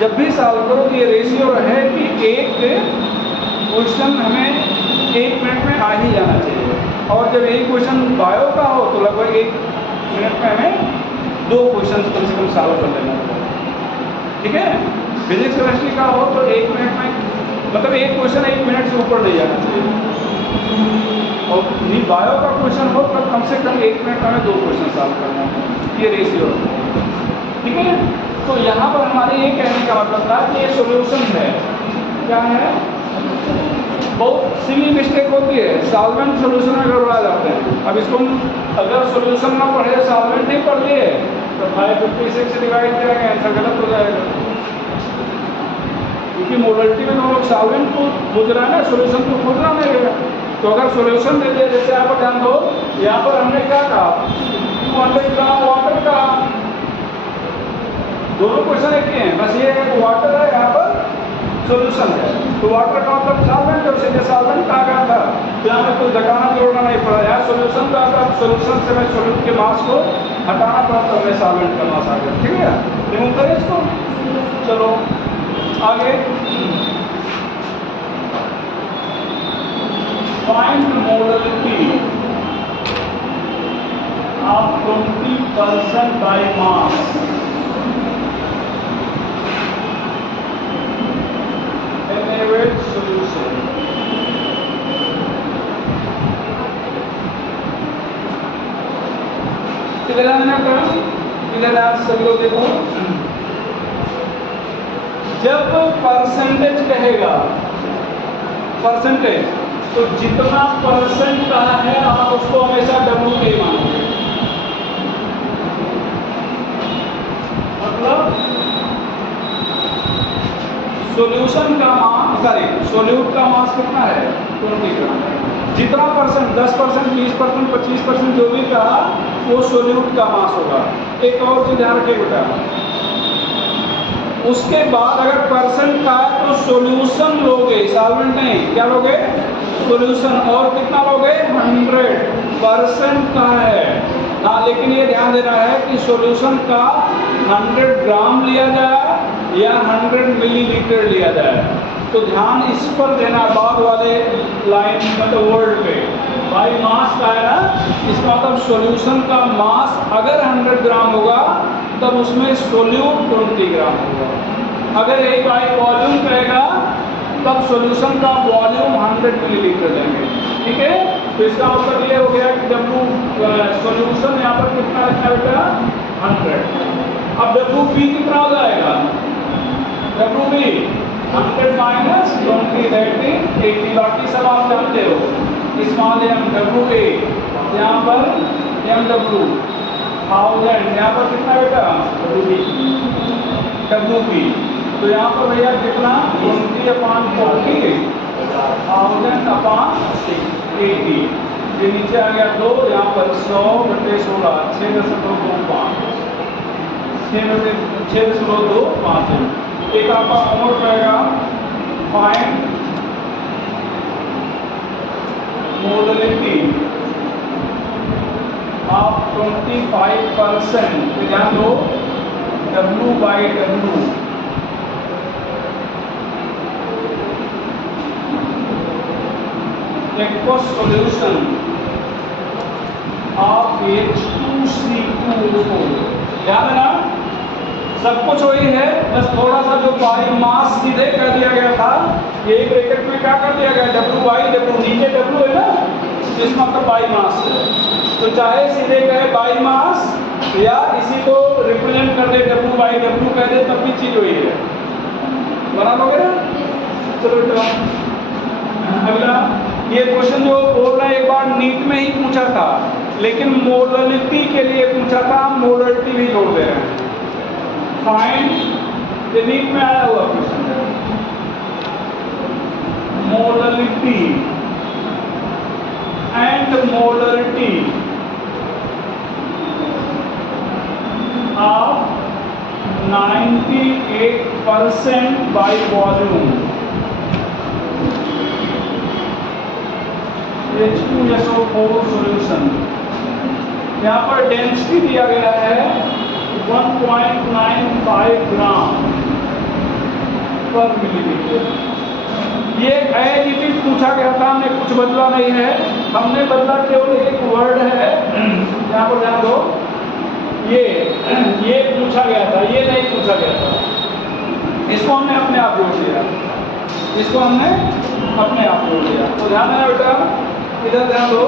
जब भी सॉल्व करो तो ये रेशियो रहे कि एक क्वेश्चन हमें 1 मिनट में आ ही जाना चाहिए, और जब यही क्वेश्चन बायो का हो तो लगभग 1 मिनट में हमें 2 क्वेश्चन कम से कम सॉल्व कर लेना होगा, ठीक है। फिजिक्स केमिस्ट्री का हो तो 1 मिनट में मतलब एक क्वेश्चन 1 मिनट से ऊपर नहीं जाना चाहिए, और बायो का क्वेश्चन हो तो कम से कम 1 मिनट में हमें 2 क्वेश्चन सॉल्व करना है, ये रेशियो ठीक है। तो यहाँ पर हमारे ये कहने का मतलब था कि ये सॉल्यूशन है, क्या है, बहुत सिली मिस्टेक होती है, सॉल्वेंट सॉल्यूशन में गड़बड़ा जाते हैं। अब इसको अगर सॉल्यूशन ना पढ़े सॉल्वेंट ही पढ़ लिए तो 556 से डिवाइड करेंगे, आंसर गलत हो जाएगा, क्योंकि क्योंकि मोडलिटी में तो हम लोग सॉल्वेंट को खोज रहा है ना, सोल्यूशन को खोजना नहीं है। तो अगर सोल्यूशन दे दिया, जैसे यहाँ पर ध्यान दो, यहाँ पर हमने क्या कहा, 200 ग्राम वाटर का, दोनों क्वेश्चन एक ही हैं, बस ये एक वाटर है, यहाँ पर सोल्यूशन है। तो वाटर का मतलब सॉल्वेंट है, उसे सॉल्वेंट कहा गया था, तो यहाँ पर कोई घटाना जोड़ना नहीं पड़ा। यहाँ सोल्यूशन का था, सोल्यूशन से मैं सोल्यूट के मास को हटाना पड़ा, तो हमें सॉल्वेंट का मास आ गया। ठीक है, रिमूव करें इसको। चलो आगे, find modality of 20% by mass solution। इधर आना करो, इधर आप सभी लोग देखो, जब परसेंटेज कहेगा, परसेंटेज, तो जितना परसेंट का है आप उसको हमेशा WA मानोगे। मतलब सॉल्यूशन का मास, सॉरी सोल्यूट का मास कितना है, 20 ग्राम। जितना परसेंट, 10%, 20%, 25% जो भी कहा, वो सोल्यूट का मास होगा। एक और चीज ध्यान रखिए बेटा, उसके बाद अगर परसेंट का है तो सॉल्यूशन लोगे, सॉल्वेंट नहीं, क्या लोगे, सॉल्यूशन। और कितना लोगे, 100% का है। हाँ, लेकिन ये ध्यान देना है कि सॉल्यूशन का 100 ग्राम लिया जाए या 100 मिलीलीटर लिया जाए, तो ध्यान इस पर देना, बाद वाले लाइन मतलब वर्ड पे। बाई मास का है ना, इसका मतलब सॉल्यूशन का मास अगर 100 ग्राम होगा तब उसमें सोल्यूट 20 ग्राम होगा। अगर एक बाई वॉल्यूम कहेगा तब सॉल्यूशन का वॉल्यूम 100 मिलीलीटर लेंगे। ठीक है, तो इसका मतलब ये हो गया कि W सॉल्यूशन यहाँ पर कितना रखा बेटा, 100। अब WB कितना हो जाएगा, WB 100 माइनस 20 दैट इज 80। बाकी सब आप जानते हो, स्मॉल m WA, यहाँ पर MW 1000, यहाँ पर कितना बेटा, WB। तो यहाँ पर भैया कितना, 20/40, 1000/80। ये नीचे आ गया 2, यहाँ पर 100/16, 6.25, 6.25। एक आपका होमवर्क रहेगा, फाइंड मोडलिटी ऑफ 25%। ध्यान दो, W/W aqueous solution of H2CO। ध्यान देना, सब कुछ वही है, बस थोड़ा सा जो बाई मास सीधे कर दिया गया था, ये ब्रैकेट में क्या कर दिया गया, W/W, नीचे W है ना, जिसका मतलब बाई मास है। तो चाहे सीधे कहे बाई मास या इसी को रिप्रेजेंट कर दे W/W कह दे, तब भी चीज वही है। बना लोगे ना। चलो अगला, ये क्वेश्चन जो बोल रहे हैं एक बार नीट में ही पूछा था, लेकिन मोडलिटी के लिए पूछा था, हम मोडलिटी भी जोड़ दे रहे हैं। फाइंड, ये नीट में आया हुआ क्वेश्चन है, modality and modality of 98% by volume H2SO4 solution. यहाँ पर डेंसिटी दिया गया है 1.95 ग्राम पर मिलीलीटर। ये एज इट इज पूछा गया था, हमने कुछ बदला नहीं है, हमने बदला केवल एक वर्ड है, यहाँ पर ध्यान दो, ये पूछा गया था, ये नहीं पूछा गया था, इसको हमने अपने आप जोड़ दिया, इसको हमने अपने आप जोड़ दिया। तो ध्यान देना बेटा, इधर ध्यान दो।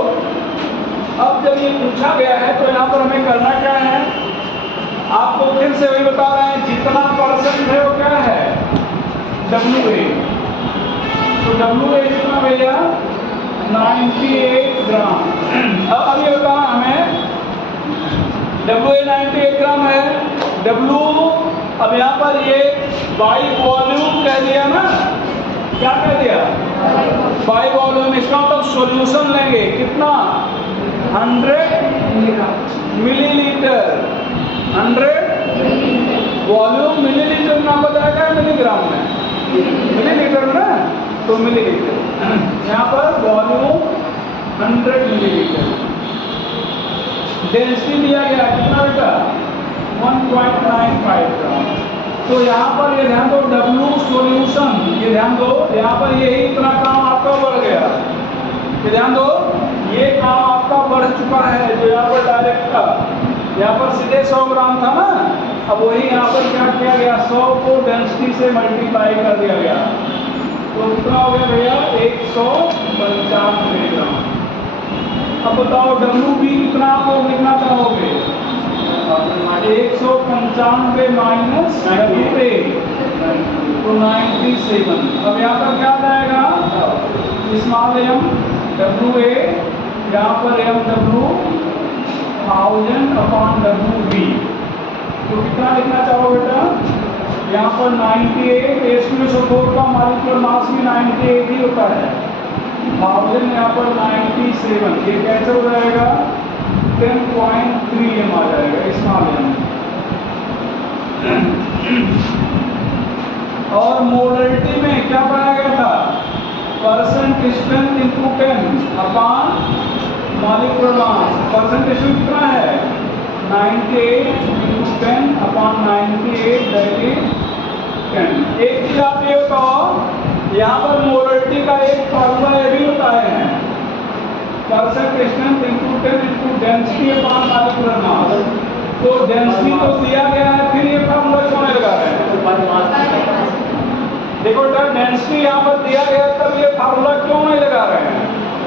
अब जब ये पूछा गया है तो यहाँ पर हमें करना क्या है, आपको फिर से वही बता रहे हैं, जितना परसेंट है वो क्या है, WA। तो WA कितना भैया, 98 ग्राम। अब ये बताना हमें, WA 98 ग्राम है, W, अब यहाँ पर ये बाई वॉल्यूम कह दिया ना, क्या कह दिया, बाई वॉल्यूम। इसका मतलब सॉल्यूशन लेंगे कितना, 100 मिलीलीटर, 100 वॉल्यूम मिलीलीटर ना बताएगा मिलीग्राम में, मिलीलीटर ना, तो मिलीलीटर। यहाँ पर वॉल्यूम 100 मिलीलीटर। डेंसिटी दिया गया कितना बेटा, 1.95 ग्राम। तो यहाँ पर ये ध्यान दो, W सॉल्यूशन, ये ध्यान दो, यहाँ पर यही इतना काम आपका बढ़ गया, ये ध्यान दो, ये काम आपका बढ़ चुका है जो यहाँ पर डायरेक्ट था। यहाँ पर सीधे 100 ग्राम था ना, अब वही यहाँ पर क्या किया गया, 100 को डेंसिटी से मल्टीप्लाई कर दिया गया, तो कितना हो गया भैया, 195 ग्राम। अब बताओ WB कितना आप लोग लिखना चाहोगे, 195 माइनस W तो 97। अब यहाँ पर क्या आएगा, स्मॉल m WA, यहाँ पर MW 1000 अपॉन WB, तो कितना लिखना चाहो बेटा, यहाँ पर 98, H2SO4 का मॉलिक्यूलर मास भी 98 ही होता है, 1000 यहाँ पर 97, ये कैसे हो जाएगा, 10.3 m आ जाएगा स्मॉल m। और मोलरिटी में क्या बनाया गया था, percent strength into 10 upon molecular mass. Percent कितना है, 98 इंटू 10 अपॉन 98 दैट इज 10। एक चीज आप ये बताओ, यहाँ पर मोलरिटी का एक फॉर्मूला ये भी होता है, percent strength into 10 into density upon molecular mass. तो डेंसिटी तो दिया गया है, फिर ये फॉर्मूला क्यों नहीं लगा रहे हैं, देखो डेंसिटी यहाँ पर दिया गया तब ये फार्मूला क्यों नहीं लगा रहे हैं,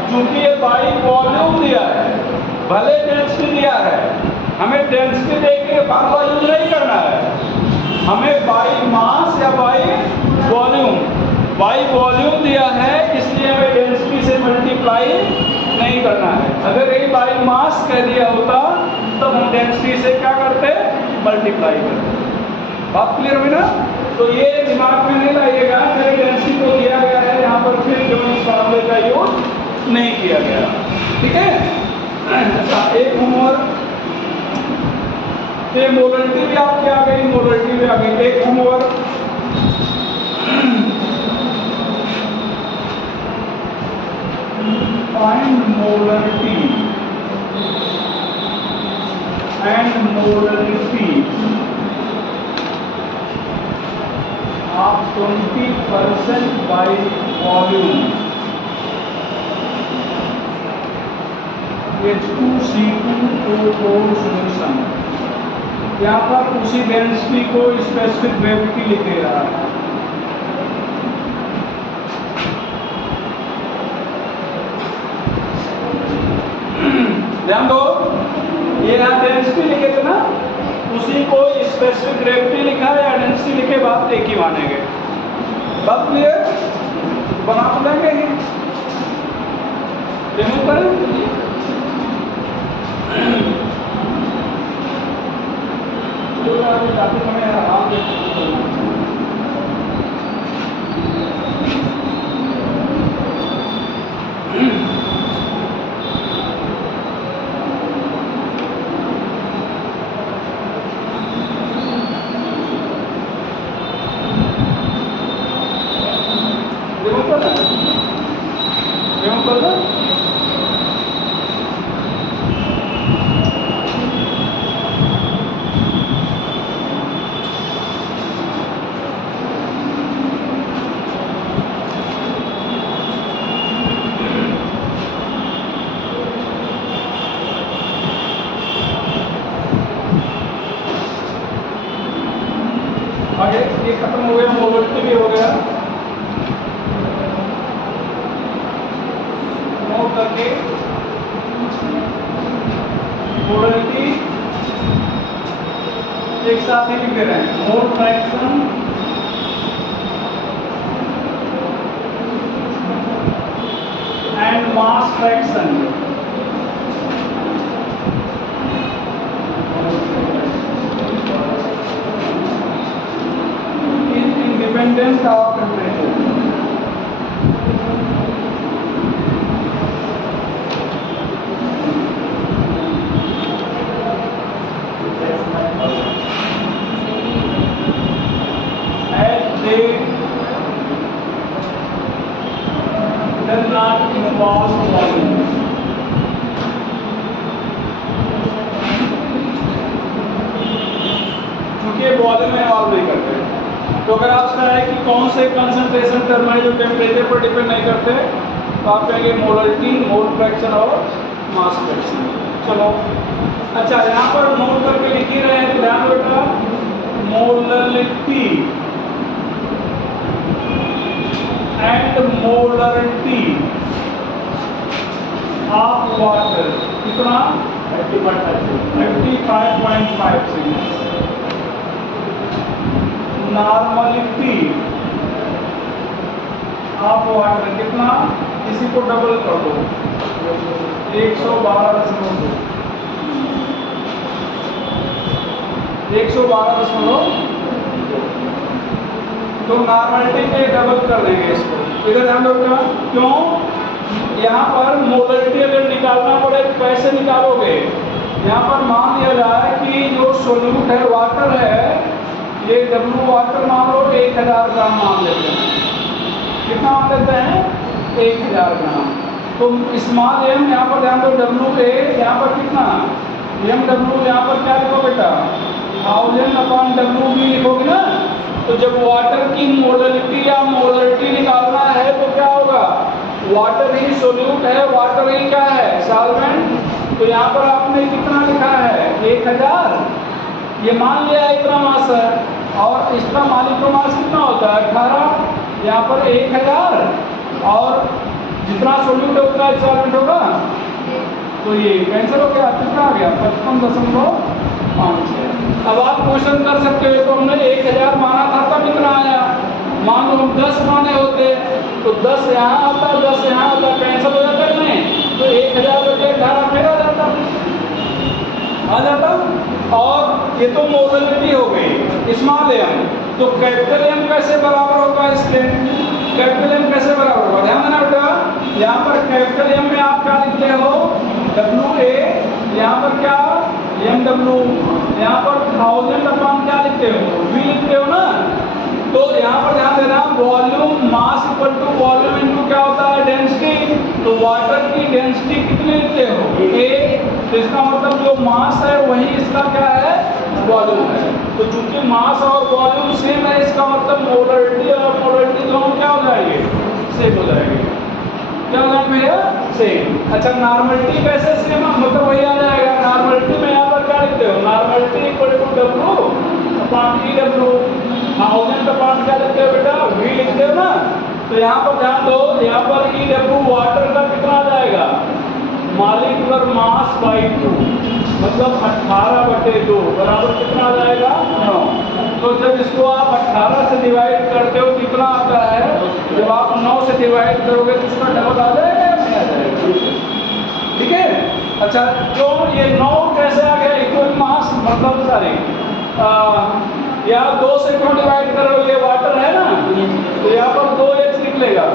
क्योंकि ये बाई वॉल्यूम दिया है, भले डेंसिटी दिया है, हमें डेंसिटी देके फार्मूला यूज नहीं करना है, हमें बाई मास या बाई वॉल्यूम, बाई वॉल्यूम दिया है इसलिए हमें डेंसिटी से मल्टीप्लाई नहीं करना है। अगर यही बाई मास कह दिया होता तब हम डेंसिटी से क्या करते, मल्टीप्लाई करते। बात क्लियर हुई ना, तो ये दिमाग में नहीं लाइएगा, फिर डेंसिटी को दिया गया है यहाँ पर, फिर जो इस फॉर्मूले का यूज नहीं किया गया, ठीक है। अच्छा, एक होमवर्क, ये मोलरिटी भी आपकी आ गई, मोलरिटी भी आ गई। एक homework, find molarity and molarity of 20% by volume H2C2O4 solution। यहाँ पर उसी डेंसिटी को स्पेसिफिक ग्रेविटी लिख दे रहा है। ध्यान दो, ये यहाँ डेंसिटी लिखे थे ना, उसी को स्पेसिफिक ग्रेविटी लिखा है या डेंसिटी लिखे, बात एक ही मानेंगे। बात क्लियर, बना तो देंगे ही, रिमूव करें, काफी समय आराम से आगे ये खत्म हो गया, मोलरिटी भी हो गया। नोट करके मोलरिटी एक साथ ही लिख दे रहे हैं, mole fraction and mass fraction. In does not involve volume. क्योंकि वॉल्यूम में इन्वॉल्व नहीं करते। तो अगर आपसे है कि कौन से कंसंट्रेशन टर्म है जो टेम्परेचर पर डिपेंड नहीं करते, तो आप कहेंगे मोलरिटी, मोल फ्रैक्शन और मास फ्रैक्शन। चलो अच्छा, यहाँ पर नोट करके लिख ही रहे हैं, तो ध्यान बेटा, molarity and molarity of water कितना 35.56। नॉर्मलिटी ऑफ वाटर कितना, इसी को डबल कर दो 112.2, 112.2। तो नॉर्मलिटी पे डबल कर देंगे इसको। इधर ध्यान रखना, क्यों, यहाँ पर मोलरिटी अगर निकालना पड़े कैसे निकालोगे। यहाँ पर मान लिया जाए कि जो सोल्यूट है वाटर है, ये W वाटर मान लो 1000 ग्राम मान लेते हैं। कितना मान लेते हैं 1000 ग्राम। तो स्मॉल m यहाँ पर ध्यान दो, W ए यहाँ पर कितना MW, यहाँ पर क्या लिखो बेटा 1000/W भी लिखोगे ना। तो जब वाटर की मोलरिटी या मोलरिटी निकालना है तो क्या होगा, वाटर ही सोल्यूट है, वाटर ही क्या है सॉल्वेंट। तो यहाँ पर आपने कितना लिखा है 1000, ये मान लिया इतना मास है, और इसका मालिक मास कितना होता है 18, यहाँ पर 1000 और जितना सोल्यूट है उतना सॉल्वेंट होगा। तो ये कैंसिल हो गया, कितना आ गया 55.5 है। अब आप क्वेश्चन कर सकते हो, तो हमने 1000 माना था तब कितना आया, मान लो हम 10 माने होते तो 10 यहाँ आता 10 यहाँ आता, कैंसिल हो जाता है नहीं, तो 1000 बटे 18 फिर आ जाता। और ये तो मोलरिटी हो गई स्मॉल m। तो कैपिटल M कैसे बराबर होगा इसके, कैपिटल M कैसे बराबर होगा, ध्यान देना बेटा। यहाँ पर कैपिटल M में आप क्या लिखते हो WA, यहाँ पर क्या MW, यहाँ पर 1000 क्या लिखते हो V लिखते हो ना। तो यहाँ पर ध्यान देना, volume mass equal to volume into क्या होता है डेंसिटी। तो वाटर की डेंसिटी कितनी लिखते हो A, तो इसका मतलब जो मास है वही इसका क्या है वॉल्यूम है। तो चूंकि मास और वॉल्यूम सेम है, इसका मतलब मोलरिटी और मोलरिटी दोनों क्या हो जाएंगे सेम हो जाएंगे। क्या हो जाएंगे भैया सेम। अच्छा नॉर्मलिटी कैसे सेम, मतलब वही आ जाएगा। नॉर्मलिटी में यहाँ पर क्या लिखते हो, नॉर्मलिटी इक्वल टू W/EW, 1000 क्या लिखते हो बेटा V लिखते हो ना। तो यहाँ पर ध्यान दो, यहाँ पर EW वाटर का कितना आ जाएगा मॉलिक्यूलर मास बाई 2, मतलब 18/2 बराबर कितना आ जाएगा 9। तो जब इसको आप 18 से डिवाइड करते हो कितना आता है, जब आप 9 से डिवाइड करोगे तो उसका डबल आ जाएगा या नहीं आ जाएगा, ठीक है। अच्छा क्यों ये 9 कैसे आ गया इक्वल मास, मतलब सारी या 2 से क्यों डिवाइड करोगे, ये वाटर है ना, तो यहाँ पर 2H निकलेगा,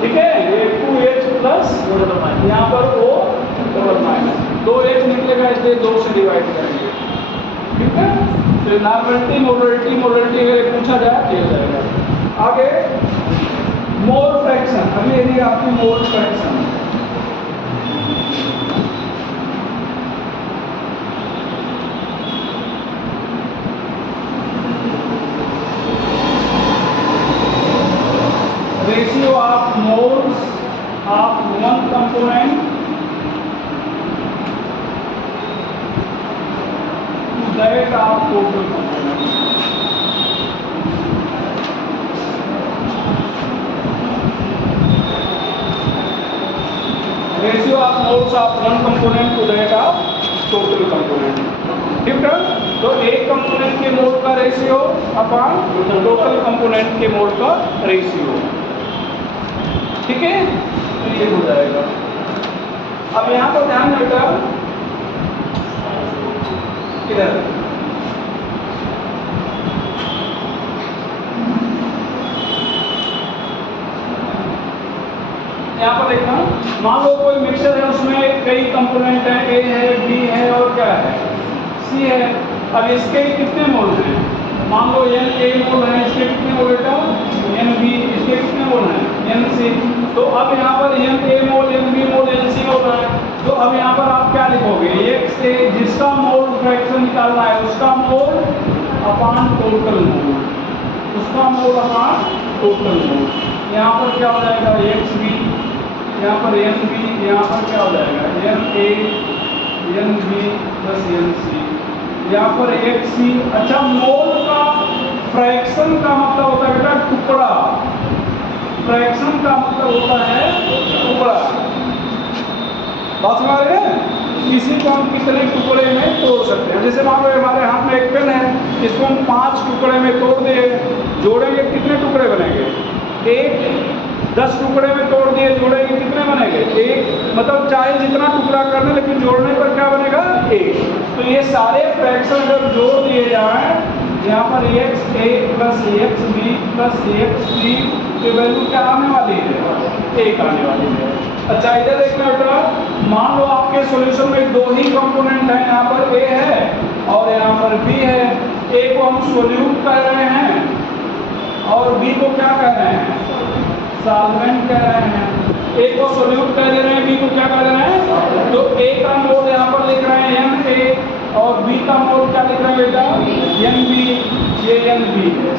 ठीक है, ये 2H प्लस यहाँ पर O डबल माइनस 2H निकलेगा, इसलिए 2 से डिवाइड करेंगे, ठीक है। तो नॉर्मलिटी मोलरिटी, मोलरिटी अगर पूछा जाए किया जाएगा। आगे मोल फ्रैक्शन, अभी यदि आपकी mole fraction ratio of moles of one component to that of total component. Ratio of moles of one component to that of total component. ठीक है, तो एक कंपोनेंट के मोल का रेशियो अपॉन टोटल कंपोनेंट के मोल का रेशियो, ठीक है, ये हो जाएगा। अब यहाँ पर ध्यान रखना, इधर यहाँ पर देखना, मान लो कोई मिक्सचर है, उसमें कई कंपोनेंट हैं, A है, B है और क्या है C है। अब इसके कितने मोल हैं, मान लो N A मोल है, इसके कितने मोल बेटा NB, इसके कितने मोल हैं NC। तो अब यहाँ पर N A mole, N B mole, N C mole है। तो अब यहाँ पर आप क्या लिखोगे, एक्स ए जिसका मोल फ्रैक्शन निकालना है उसका मोल अपान टोटल मोल, उसका मोल अपान टोटल मोल। यहाँ पर क्या हो जाएगा एक्स बी, यहाँ पर एन बी, यहाँ पर क्या हो जाएगा N A N B plus N C, यहाँ पर एक सी। अच्छा, मोल का फ्रैक्शन का मतलब होता है बेटा टुकड़ा, फ्रैक्शन का मतलब होता है टुकड़ा। बात समझ रहे हैं? किसी को हम कितने टुकड़े में तोड़ सकते हैं। जैसे मान लो हमारे हाथ में एक पेन है, इसको हम 5 टुकड़े में तोड़ दिए, जोड़ेंगे कितने टुकड़े बनेंगे, एक। 10 टुकड़े में तोड़ दिए, जोड़ेंगे कितने बनेंगे, एक। मतलब चाहे जितना टुकड़ा कर दें लेकिन जोड़ने पर क्या बनेगा, एक। तो ये सारे फ्रैक्शन अगर जोड़ दिए जाएं, यहाँ पर X A plus X B plus X C की वैल्यू क्या आने वाली है, एक आने वाली है। अच्छा, इधर देखना बेटा, मान लो आपके सॉल्यूशन में 2 ही कंपोनेंट हैं, यहाँ पर ए है और यहाँ पर बी है। ए को हम सोल्यूट कह रहे हैं और बी को क्या कह रहे हैं, सॉल्वेंट कह रहे हैं। ए को सोल्यूट कह दे रहे हैं, बी को क्या कह रहे हैं। तो ए का मोल यहाँ पर लिख रहे हैं एन ए और बी का मोल क्या लिख रहे हैं बेटा, एन बी, ये एन बी है।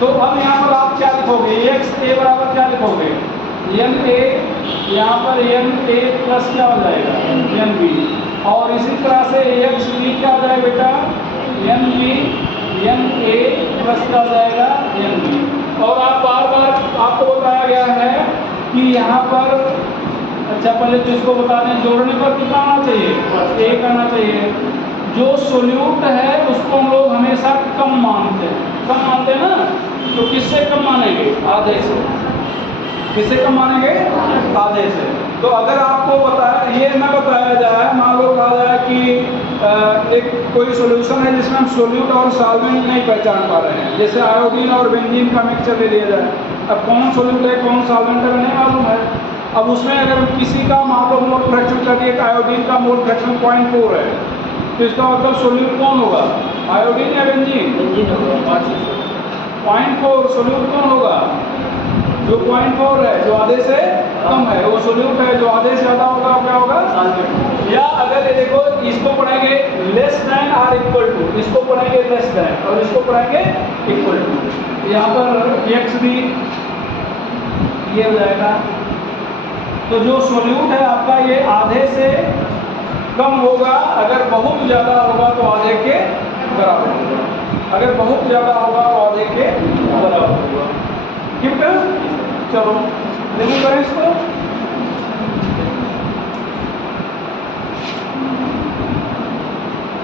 तो अब यहाँ पर आप क्या लिखोगे, एक्स ए बराबर क्या लिखोगे, एन ए, यहाँ पर एन ए प्लस क्या हो जाएगा एन बी, और इसी तरह से एक्स बी क्या हो जाएगा बेटा, N B N A plus क्या हो जाएगा एन बी। और आप बार बार आपको बताया गया है कि यहाँ पर, अच्छा पहले तो इसको बता दें, जोड़ने पर कितना आना चाहिए, एक आना चाहिए। जो सोल्यूट है उसको हम लोग हमेशा कम मानते हैं, कम मानते हैं ना, तो किससे कम मानेंगे, आधे से। किससे कम मानेंगे, आधे से। तो अगर आपको बताया, ये ना बताया जाए, मान लो कहा जाए कि एक कोई सॉल्यूशन है जिसमें हम सोल्यूट और सॉल्वेंट नहीं पहचान पा रहे हैं, जैसे आयोडीन और बेंजीन का मिक्सचर ले लिया जाए, अब कौन सोल्यूट है कौन सॉल्वेंट है नहीं मालूम है। अब उसमें अगर हम किसी का मान लो मोल फ्रैक्शन कर दिए, आयोडीन का मोल फ्रैक्शन 0.4 है, तो इसका मतलब सोल्यूट कौन होगा, आयोडीन या बेंजीन, 0.4 सोल्यूट कौन होगा, जो 0.4 है, जो आधे से कम है वो सोल्यूट है, जो आधे से ज़्यादा होगा क्या होगा, या अगर ये देखो इसको पढ़ेंगे less than or equal to, इसको पढ़ेंगे लेस देन और इसको पढ़ेंगे इक्वल टू, यहाँ पर एक्स भी ये हो जाएगा। तो जो सोल्यूट है आपका ये आधे से कम होगा, अगर बहुत ज़्यादा होगा तो आधे के बराबर होगा, अगर बहुत ज़्यादा होगा तो आधे के बराबर होगा। ठीक है, चलो रिमूव करें इसको।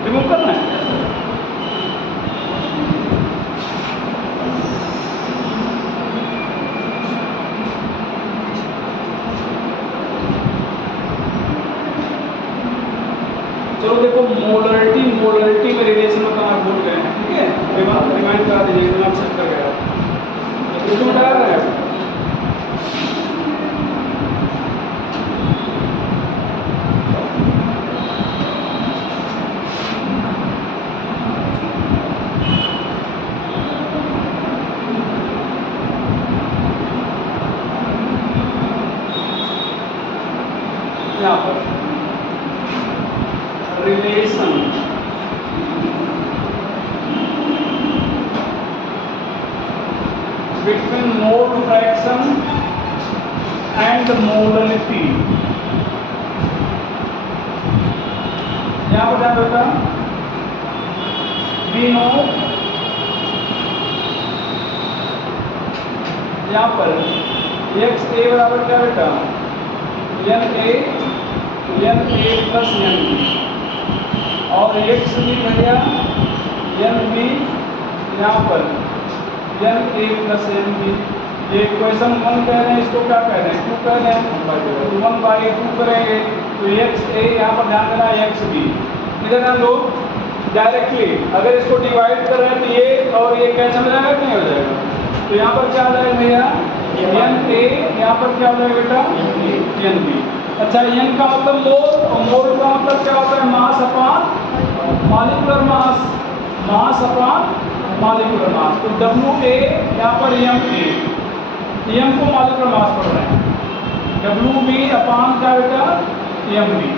रिमूव करना है, चलो देखो मोलरिटी, मोलरिटी में रिलेशन बताना भूल गए हैं, ठीक है, रिमाइंड करा दीजिए, एकदम सेट कर गया इसको डाल रहे हैं। यहाँ पर relation between mole fraction and molality, यहाँ पर क्या बेटा, we know, यहाँ पर एक्स ए बराबर क्या बेटा, N A plus N B, और एक्स बी भैया एन बी, यहाँ पर N A plus N B. ये इक्वेशन 1 कह रहे हैं, इसको क्या कह रहे हैं, 2 कह रहे हैं, 1/2 करेंगे तो एक्स ए, यहाँ पर ध्यान देना एक्स बी। इधर हम लोग डायरेक्टली अगर इसको डिवाइड कर रहे हैं तो ये और ये कैंसिल हो जाएगा, नहीं हो जाएगा, तो यहाँ पर क्या आ जाएगा भैया एन ए, यहाँ पर क्या हो जाएगा बेटा एन बी। अच्छा, एन का मतलब मोल और मोल का मतलब क्या होता है, mass upon molecular mass, mass upon molecular mass. तो डब्ल्यू ए, यहाँ पर एम ए, एम को मॉलिक्यूलर मास पढ़ रहे हैं, डब्ल्यू बी अपान क्या बेटा एम बी।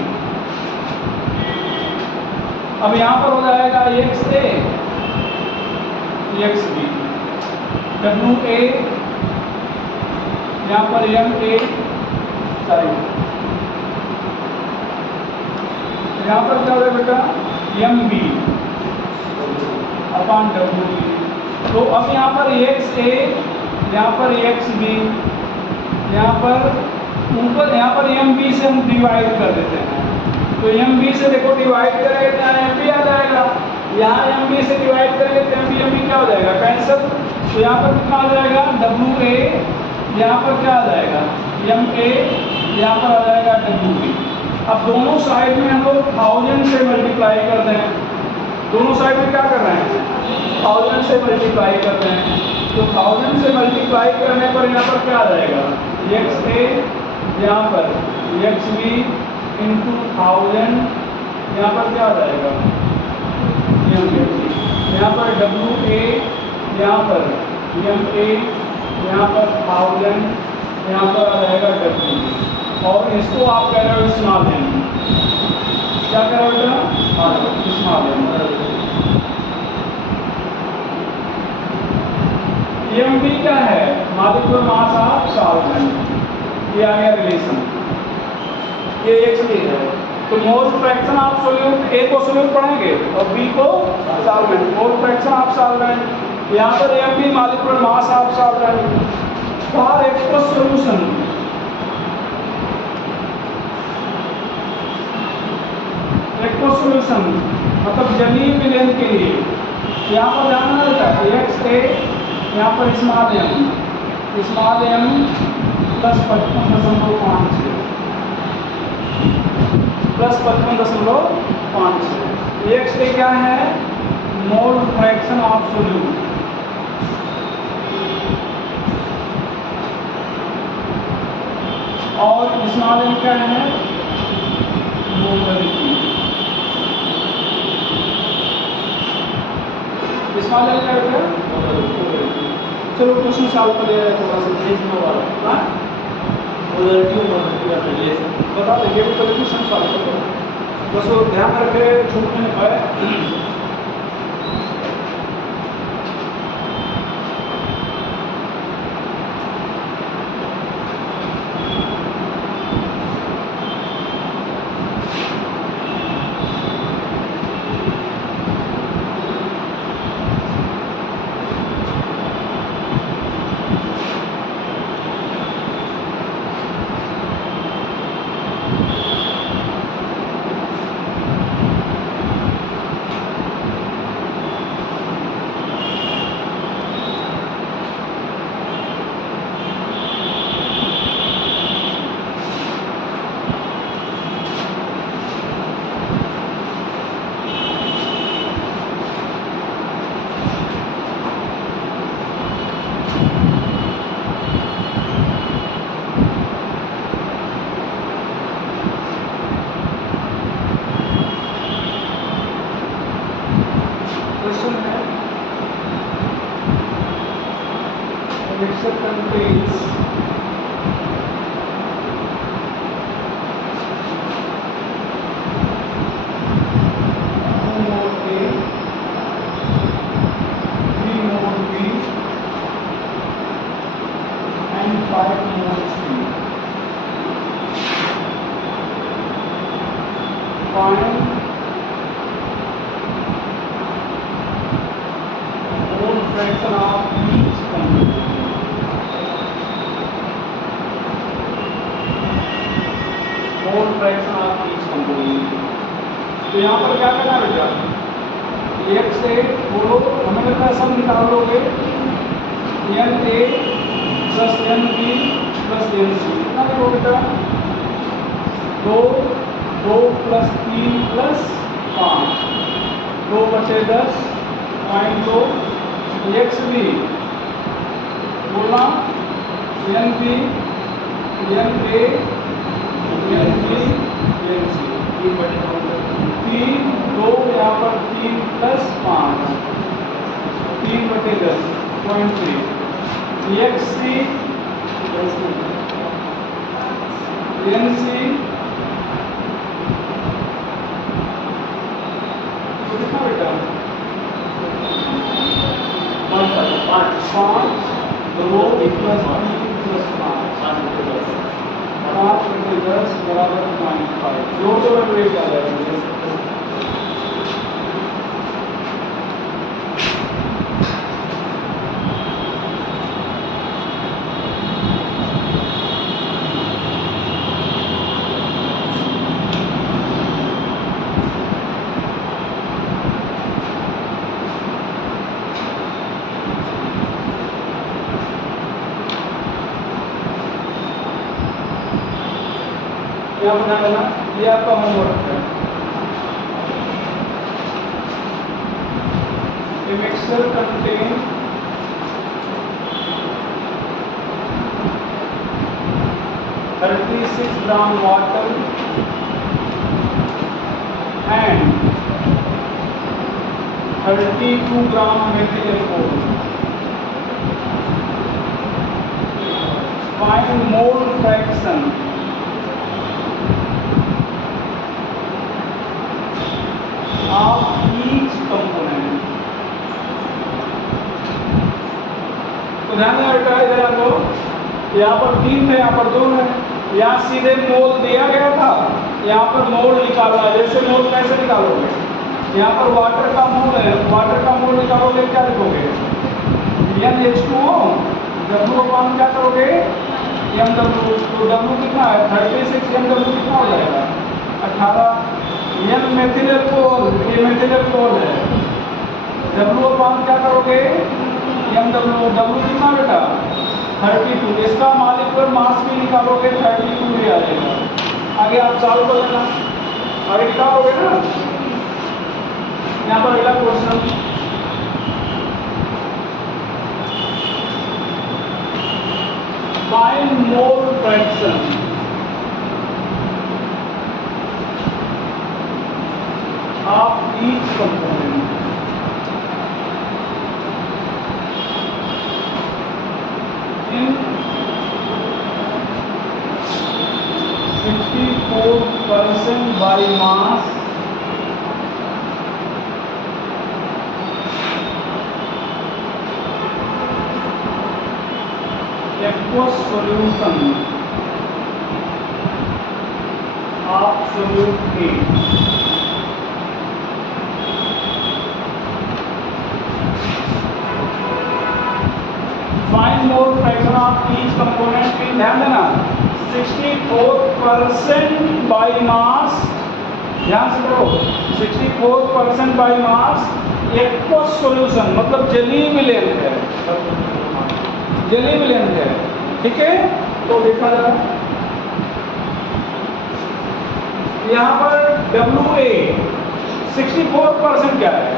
अब यहाँ पर हो जाएगा X A X B, W A यहाँ पर एम ए सॉरी यहाँ पर क्या हो जाएगा बेटा एम बी अपान डब्ल्यू बी। तो अब यहाँ पर एक्स ए यहाँ पर एक्स बी यहाँ पर ऊपर यहाँ पर एम बी से हम डिवाइड कर देते हैं। तो एम बी से देखो डिवाइड करेंगे तो यहाँ एम बी आ जाएगा, यहाँ एम बी से डिवाइड करेंगे तो एम बी क्या हो जाएगा कैंसिल। तो यहाँ पर कितना आ जाएगा डब्ल्यू ए, यहाँ पर क्या आ जाएगा एम ए, यहाँ पर आ जाएगा डब्ल्यू बी। अब दोनों साइड में हम लोग 1000 से मल्टीप्लाई करते हैं, दोनों साइड में क्या कर रहे हैं 1000 से मल्टीप्लाई करते हैं। तो 1000 से मल्टीप्लाई करने पर यहाँ पर क्या आ जाएगा एक्स ए, यहाँ पर एक्स बी इंटू 1000, यहाँ पर क्या आ जाएगा एम ए, यहाँ पर डब्ल्यू ए, यहाँ पर एम ए, यहाँ पर 1000, यहाँ पर आ जाएगा डब्ल्यू बी। और इसको आप कह रहे हो स्मॉल एम, क्या कह रहे हो स्मॉल एम बी क्या है मॉलिक्यूलर मास ऑफ सॉल्वेंट, ये आ गया रिलेशन, ये एक चीज है। तो mole fraction of solute, A को सोल्यूट पढ़ेंगे और बी को solvent, mole fraction of solvent. यहाँ पर M B molecular mass of solvent for aqueous solution, aqueous solution मतलब जलीय विलयन के लिए यहाँ पर जानना रहता है एक्स ए, यहाँ पर small M plus 55.5 plus 55.5। X A क्या है मोल फ्रैक्शन ऑफ सोल्यूट, और स्मॉल एम क्या है मोलरिटी। स्मॉल एम क्या है चलो क्वेश्चन सॉल्व कर लिया थोड़ा सा बता देंगे तो क्वेश्चन सॉल्व करो, बस वो ध्यान रखे छूट नहीं पाए। Mixture contains mole A, 3 mole B and 5 mole C. Find mole fraction of each compound. Mole fraction of each component. तो यहाँ पर क्या करना है बेटा एक से बोलो हमें लगता है सब निकाल लोगे N A plus N B plus N C कितना देखो बेटा 2 प्लस 3 प्लस 5 2 बचे 10.2 एक्स बी बोला N B N A N C 3 2 यहाँ पर 3 प्लस 5 3/10.3 एक्स सी NC तो कितना बेटा 5 2 प्लस 5 × 10 बराबर 0.5 जोड़ दो बेटा ये क्या आएगा क्या बना लेना ये आपका होमवर्क है A mixture contains 36 gram water and 32 gram methyl alcohol. Find mole fraction of each component. तो ध्यान देना बेटा इधर आपको यहाँ पर 3 है यहाँ पर 2 है यहाँ सीधे मोल दिया गया था यहाँ पर मोल निकालना है जैसे मोल कैसे निकालोगे यहाँ पर वाटर का मोल है वाटर का मोल निकालोगे क्या लिखोगे NH2O W अपान क्या करोगे MW तो W कितना है 36 MW कितना हो जाएगा 18 N मेथिल अल्कोहल ये मेथिल अल्कोहल है W अपान क्या करोगे MW कितना बेटा 32 इसका मालिक्यूलर मास भी निकालोगे 32 ही आ जाएगा आगे आप सॉल्व कर लेना आगे निकालोगे ना यहाँ पर अगला question find mole fraction of each component in 64% by mass aqueous solution of solute A. Find mole fraction of each component in ध्यान देना 64% by mass ध्यान से करो 64% by mass aqueous solution मतलब जलीय विलयन है जलीय विलयन है ठीक है तो देखा जाए यहाँ पर WA 64% क्या है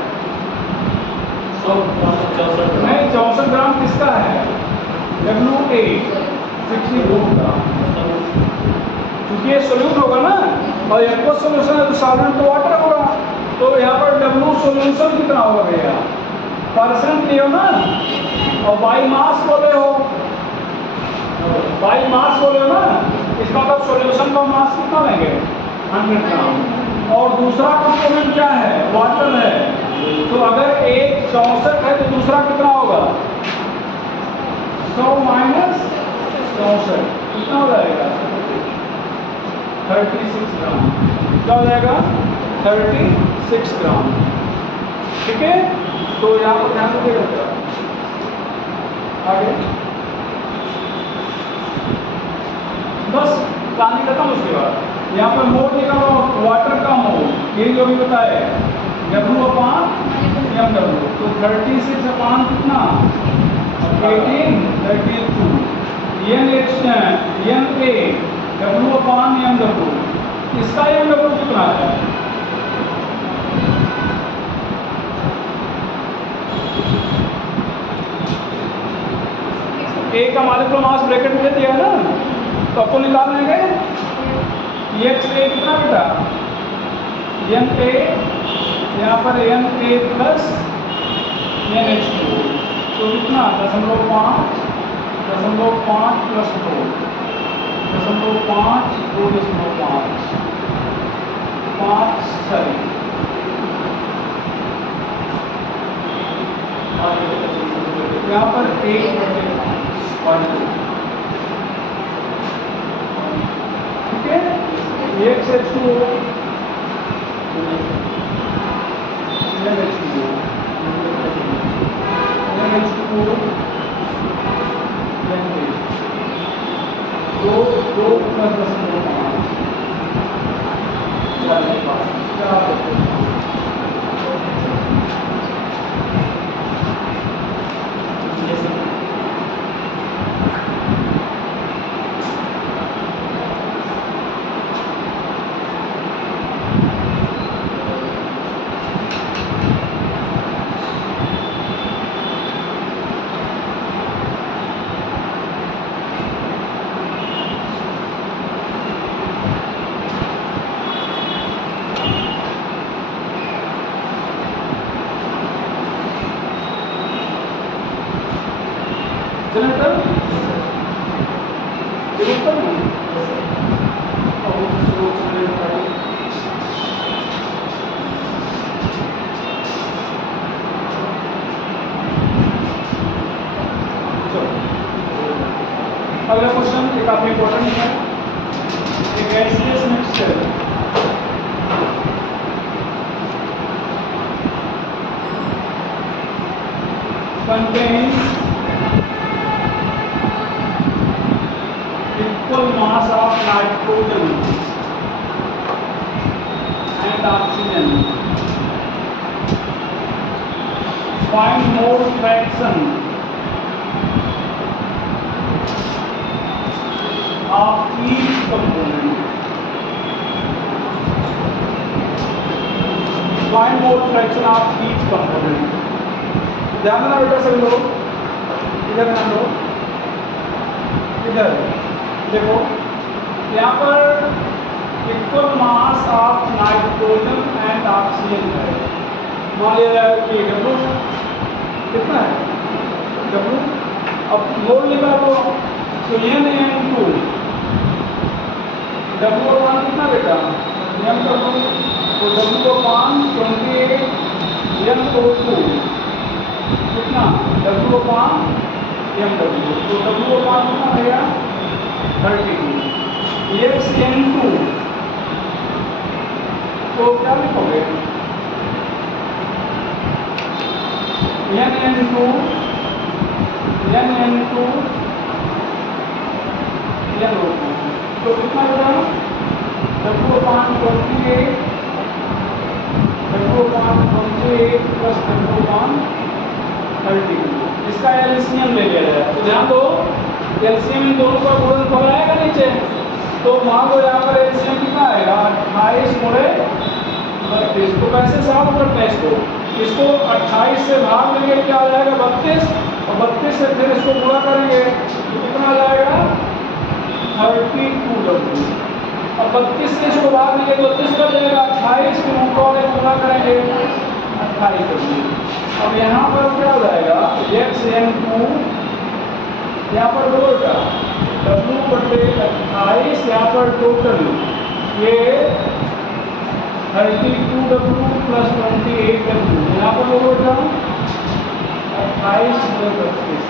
नहीं 64 ग्राम किसका है WA 64 ग्राम क्योंकि ये सोल्यूट होगा ना और एक्वस सोल्यूशन है तो सॉल्वेंट तो वाटर होगा तो यहाँ पर W सोल्यूशन कितना होगा भैया परसेंट लियो ना और बाई मास बोले हो बाई मास बोले हो ना इसका मतलब सोल्यूशन का मास कितना लेंगे 100 ग्राम और दूसरा कंपोनेंट क्या है वाटर है तो अगर एक 64 है तो दूसरा कितना होगा 100 माइनस 64 कितना हो जाएगा 36 ग्राम क्या हो जाएगा 36 ग्राम ठीक है तो यहाँ पर ध्यान रखिएगा आगे बस कहानी खत्म उसके बाद यहाँ पर मोल निकालो वाटर का मोल ये जो भी बताए W अपान MW तो 36 अपान कितना 18 32 NA W अपान MW इसका MW कितना है A का मालिक्यूलर मास ब्रैकेट में दे दिया है ना तो आपको निकाल लेंगे XA कितना बेटा NA यहाँ पर NA प्लस NH2 तो कितना 0.5 प्लस 2 0.5 2:5 5 सही। यहाँ पर 1/5 ठीक है। X2 अगला क्वेश्चन ये काफी इंपॉर्टेंट है। एक gaseous mixture contains equal mass of nitrogen and oxygen. Find mole fraction of each component. Find mole fraction of each component. ध्यान देना बेटा सभी लोग, इधर ध्यान दो, इधर देखो, यहाँ पर equal mass of nitrogen and oxygen है। मान लिया जाए कि W कितना है, W अब मोल निकालो तो N2 W1 कितना बेटा M कर दो तो W1 28 N2 कितना W1 MW तो W1 कितना रहेगा 32 X/N2 तो क्या लिखोगे N2 तो कितना होगा W1 28 प्लस W1 30। इसका एलसीएम ले लिया जाए तो ध्यान दो एलसीएम इन दोनों का गुणनफल आएगा नीचे तो मान लो यहाँ पर एलसीएम कितना आएगा 28 गुणे 32। तो कैसे सॉल्व करते हैं इसको 28 से भाग लेंगे क्या आ जाएगा 32 और 32 से फिर इसको गुणा करेंगे तो कितना आ जाएगा 32W। अब 32 से इसको भाग लेंगे 32 का जाएगा 28 के रूप में गुणा करेंगे 28W। अब यहाँ पर क्या हो जाएगा X/N2 यहाँ पर दो का W/28 यहाँ पर टोटल ये 32W प्लस 28W यहाँ पर दो का 28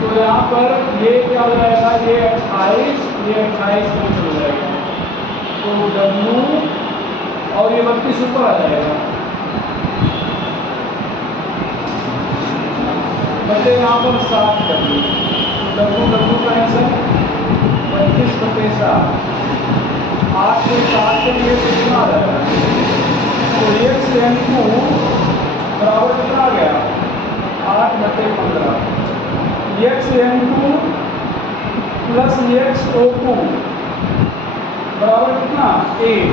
तो यहाँ पर ये क्या हो जाएगा ये 28 कैंसिल हो जाएगा तो W और ये 32 ऊपर आ जाएगा बचे यहाँ पर 7 W W कैंसिल 32/7 8 से 7 के लिए कितना आ जाएगा तो X/N2 बराबर कितना आ गया 8/15 X/N2 प्लस X/O2 बराबर कितना 1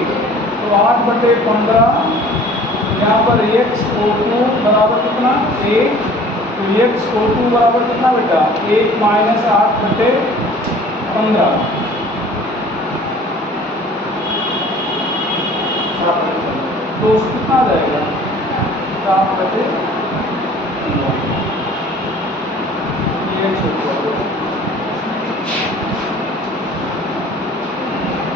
तो 8/15 यहाँ पर X/O2 बराबर कितना 1 तो X/O2 बराबर कितना बेटा 1 - 8/15 तो कितना आ जाएगा 7/15 अब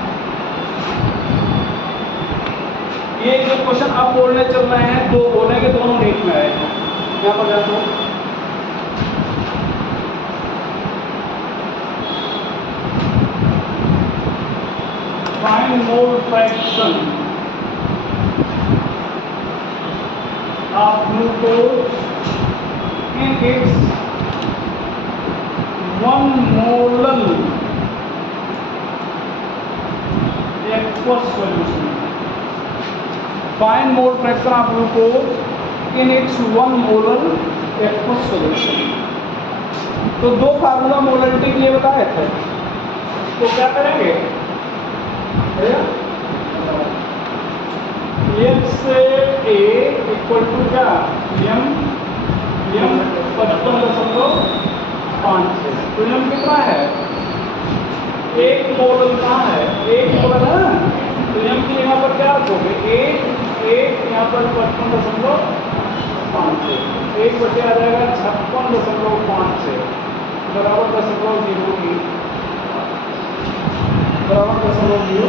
क्वेश्चन अब बोलने चल रहे हैं, दो बोलेंगे, दोनों नीट में आएगा। यहाँ पर देखो find mole fraction of glucose in its 1 molal aqueous solution. Find mole fraction of glucose in its 1 molar aqueous solution. तो दो फार्मूला मोलरिटी के लिए बताए थे, तो क्या करेंगे, x से a इक्वल टू क्या m 55.5 है। तो m कितना है, एक मोल कहाँ है, एक मोल है ना, तो m की यहाँ पर क्या रखोगे, एक यहाँ पर 55.5 है, एक बचे आ जाएगा 56.5 है बराबर 0.0 बराबर 0.0।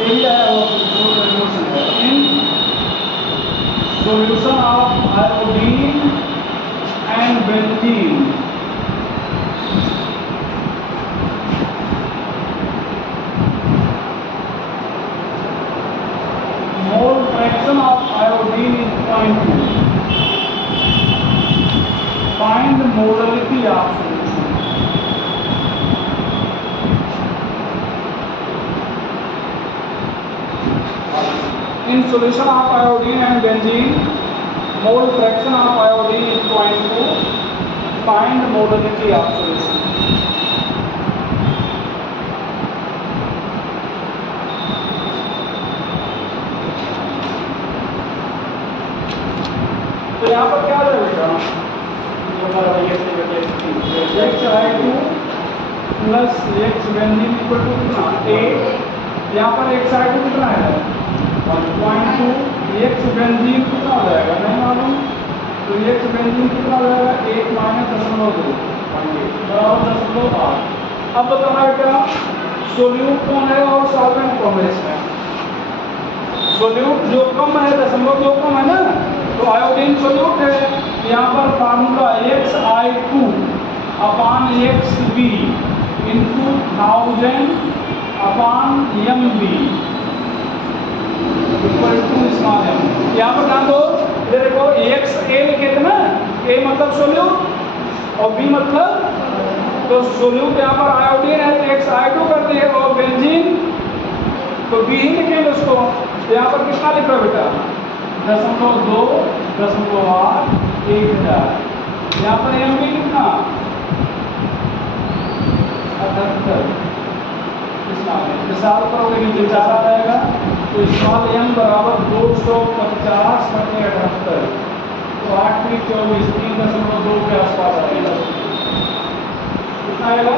यही आया वो सोल्यूशन है, solution of iodine and benzene mole fraction of iodine is 0.2. Find the molality of solution. In solution of iodine and benzene, mole fraction of iodine is 0.2. Find the molality of solution. तो यहाँ पर क्या रहेगा, XI2 plus X benzene equal to कितना 8, यहाँ पर XI2 कितना है 1.2, X बेंजीन कितना हो जाएगा नहीं मालूम, तो X बेंजीन कितना हो जाएगा 1 माइनस 0.2 बराबर 0.8। अब बताना बेटा सोल्यूट कौन है और सॉल्वेंट कौन है इसमें, सोल्यूट जो कम है 0.2 कम है ना, तो आयोडीन सोल्यूट है। यहाँ पर formula XI2 upon XB into 1000 upon MB equal to small m। यहाँ पर ध्यान दो, इधर देखो XA लिखे थे ना, A मतलब सोल्यूट और B मतलब, तो सोल्यूट यहाँ पर आयोडीन है तो XI2 कर दिए, और बेंजीन तो B ही लिखेंगे उसको। यहाँ पर कितना लिख रहा बेटा 0.2 0.8 1000, यहाँ पर MB कितना 78, मिसाल करोगे नीचे 4 आ जाएगा, तो स्मॉल m बराबर 250 बटे 78, तो 8 3 24 3.2 के आसपास आएगा, कितना आएगा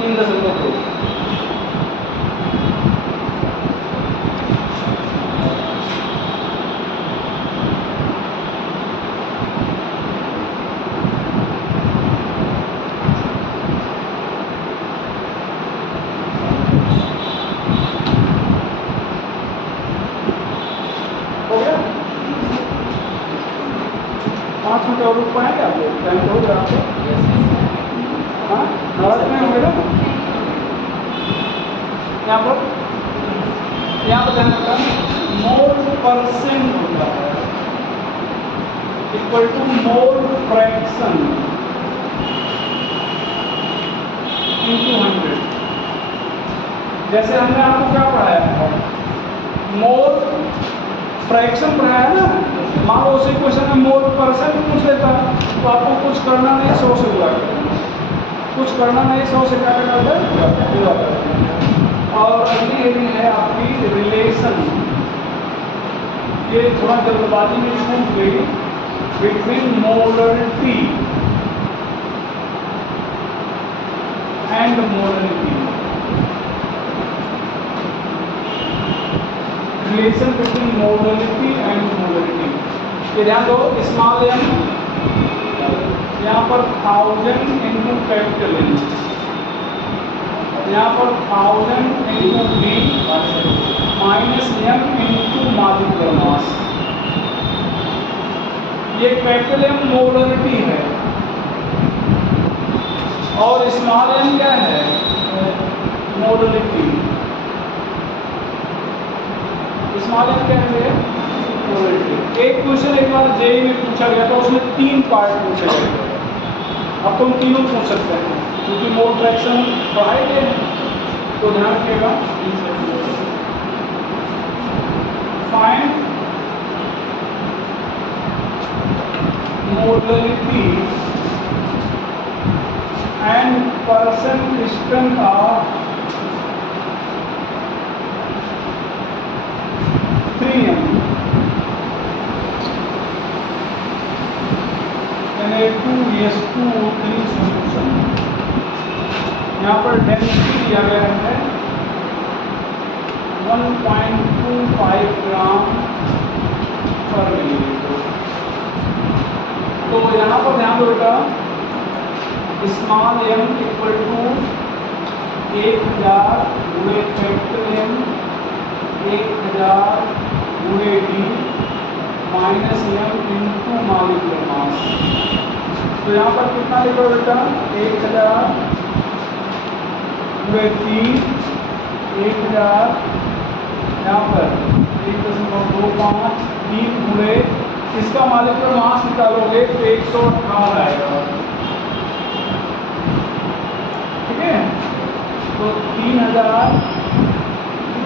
3.2। और रुक पाएंगे आप लोग, टाइम हो गया आपको, हाँ नाराज में होंगे ना। यहाँ पर ध्यान रखना मोल परसेंट होता है equal to mole fraction into 100। जैसे हमने आपको क्या पढ़ाया है, मोल फ्रैक्शन पढ़ाया है ना, मान लो उसी क्वेश्चन में मोल परसेंट पूछ लेता तो आपको कुछ करना नहीं 100 से हुआ करना, कुछ करना नहीं 100 से क्या करना हुआ करना। और अगली हेडिंग है आपकी रिलेशन, ये थोड़ा जल्दबाजी में छूट गई, between molarity and molarity, relation between molarity and molarity. ये ध्यान दो, स्मॉल m यहाँ पर 1000 इंटू कैपिटल एन, यहाँ पर 1000 into D minus M into molecular mass. ये कैपिटल एम मोलरिटी है और स्मॉल एम क्या है, मोलरिटी। स्मॉल एम क्या है, मोलरिटी। एक क्वेश्चन एक बार जेईई में पूछा गया था, उसमें 3 पार्ट पूछे गए थे। अब तुम तीनों पूछ सकते हैं क्योंकि मोल फ्रैक्शन पढ़ाए गए हैं, तो ध्यान रखिएगा। Find molarity and percent strength of 3m Na2S2O3 solution। यहाँ पर डेंसिटी दिया गया है 1.25 ग्राम पर मिलीलीटर। तो यहाँ पर ध्यान दो बेटा, स्मॉल एम इक्वल टू 1000 गुणे कैपिटल एम 1000 गुणे D minus M into molecular mass. तो यहाँ पर कितना लिखो बेटा, 1000 गुणे 3, 1000 यहाँ पर 1.25 3 गुणे इसका मॉलिक्यूलर मास निकालोगे तो 158 आएगा। तो 3000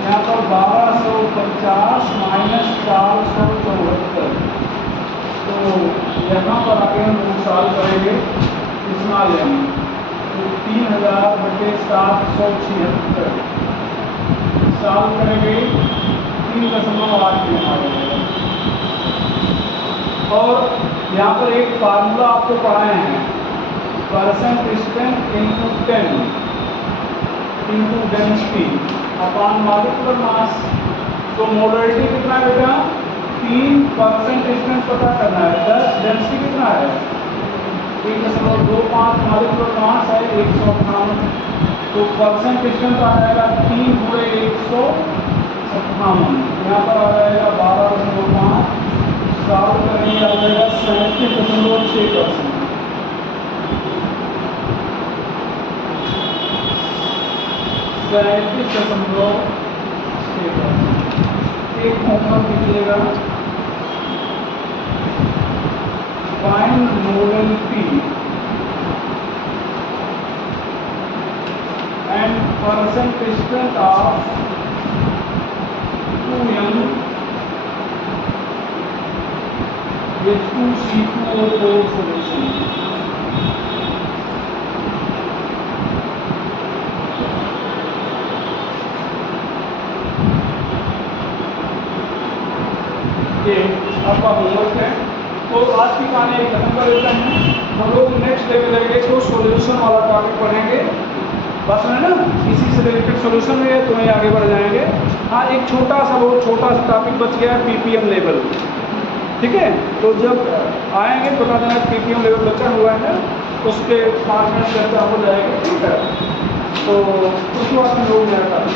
यहाँ पर 1250 माइनस 474। तो यहाँ पर आगे हम सॉल्व करेंगे स्मॉल एम, तो 3000 बटे 776 सॉल्व करेंगे 3.8 में आ जाएगा। और यहाँ पर एक फार्मूला आपको पढ़ाए हैं, percent strength into 10 into density upon molecular mass. तो मोलरिटी कितना है बेटा, 3% स्ट्रेंथ पता करना है, 10 डेंसिटी कितना है 1.25, मॉलिक्यूलर मास है 158। तो परसेंट स्ट्रेंथ आ जाएगा 3 गुणे 158, यहाँ पर आ जाएगा 12.5, सॉल्व करेंगे आ जाएगा 37.6%। एक होमवर्क कीजिएगा, find molarity and percent strength of 2m H2C2O4 solution। ये आपका होमवर्क है। तो आज की कहानी एक खत्म कर देते हैं। हम लोग नेक्स्ट डे में लेंगे तो सॉल्यूशन वाला टॉपिक पढ़ेंगे, बस है ना, इसी से रिलेटेड सॉल्यूशन में तुम्हें आगे बढ़ जाएंगे। हाँ, एक छोटा सा बहुत छोटा सा टॉपिक बच गया है, पीपीएम लेवल, ठीक है। तो जब आएंगे बता देना पीपीएम लेवल बचा हुआ है ना, उसके 5 मिनट चर्चा हो जाएगी, ठीक है। तो उसके बाद हम लोग नया टॉपिक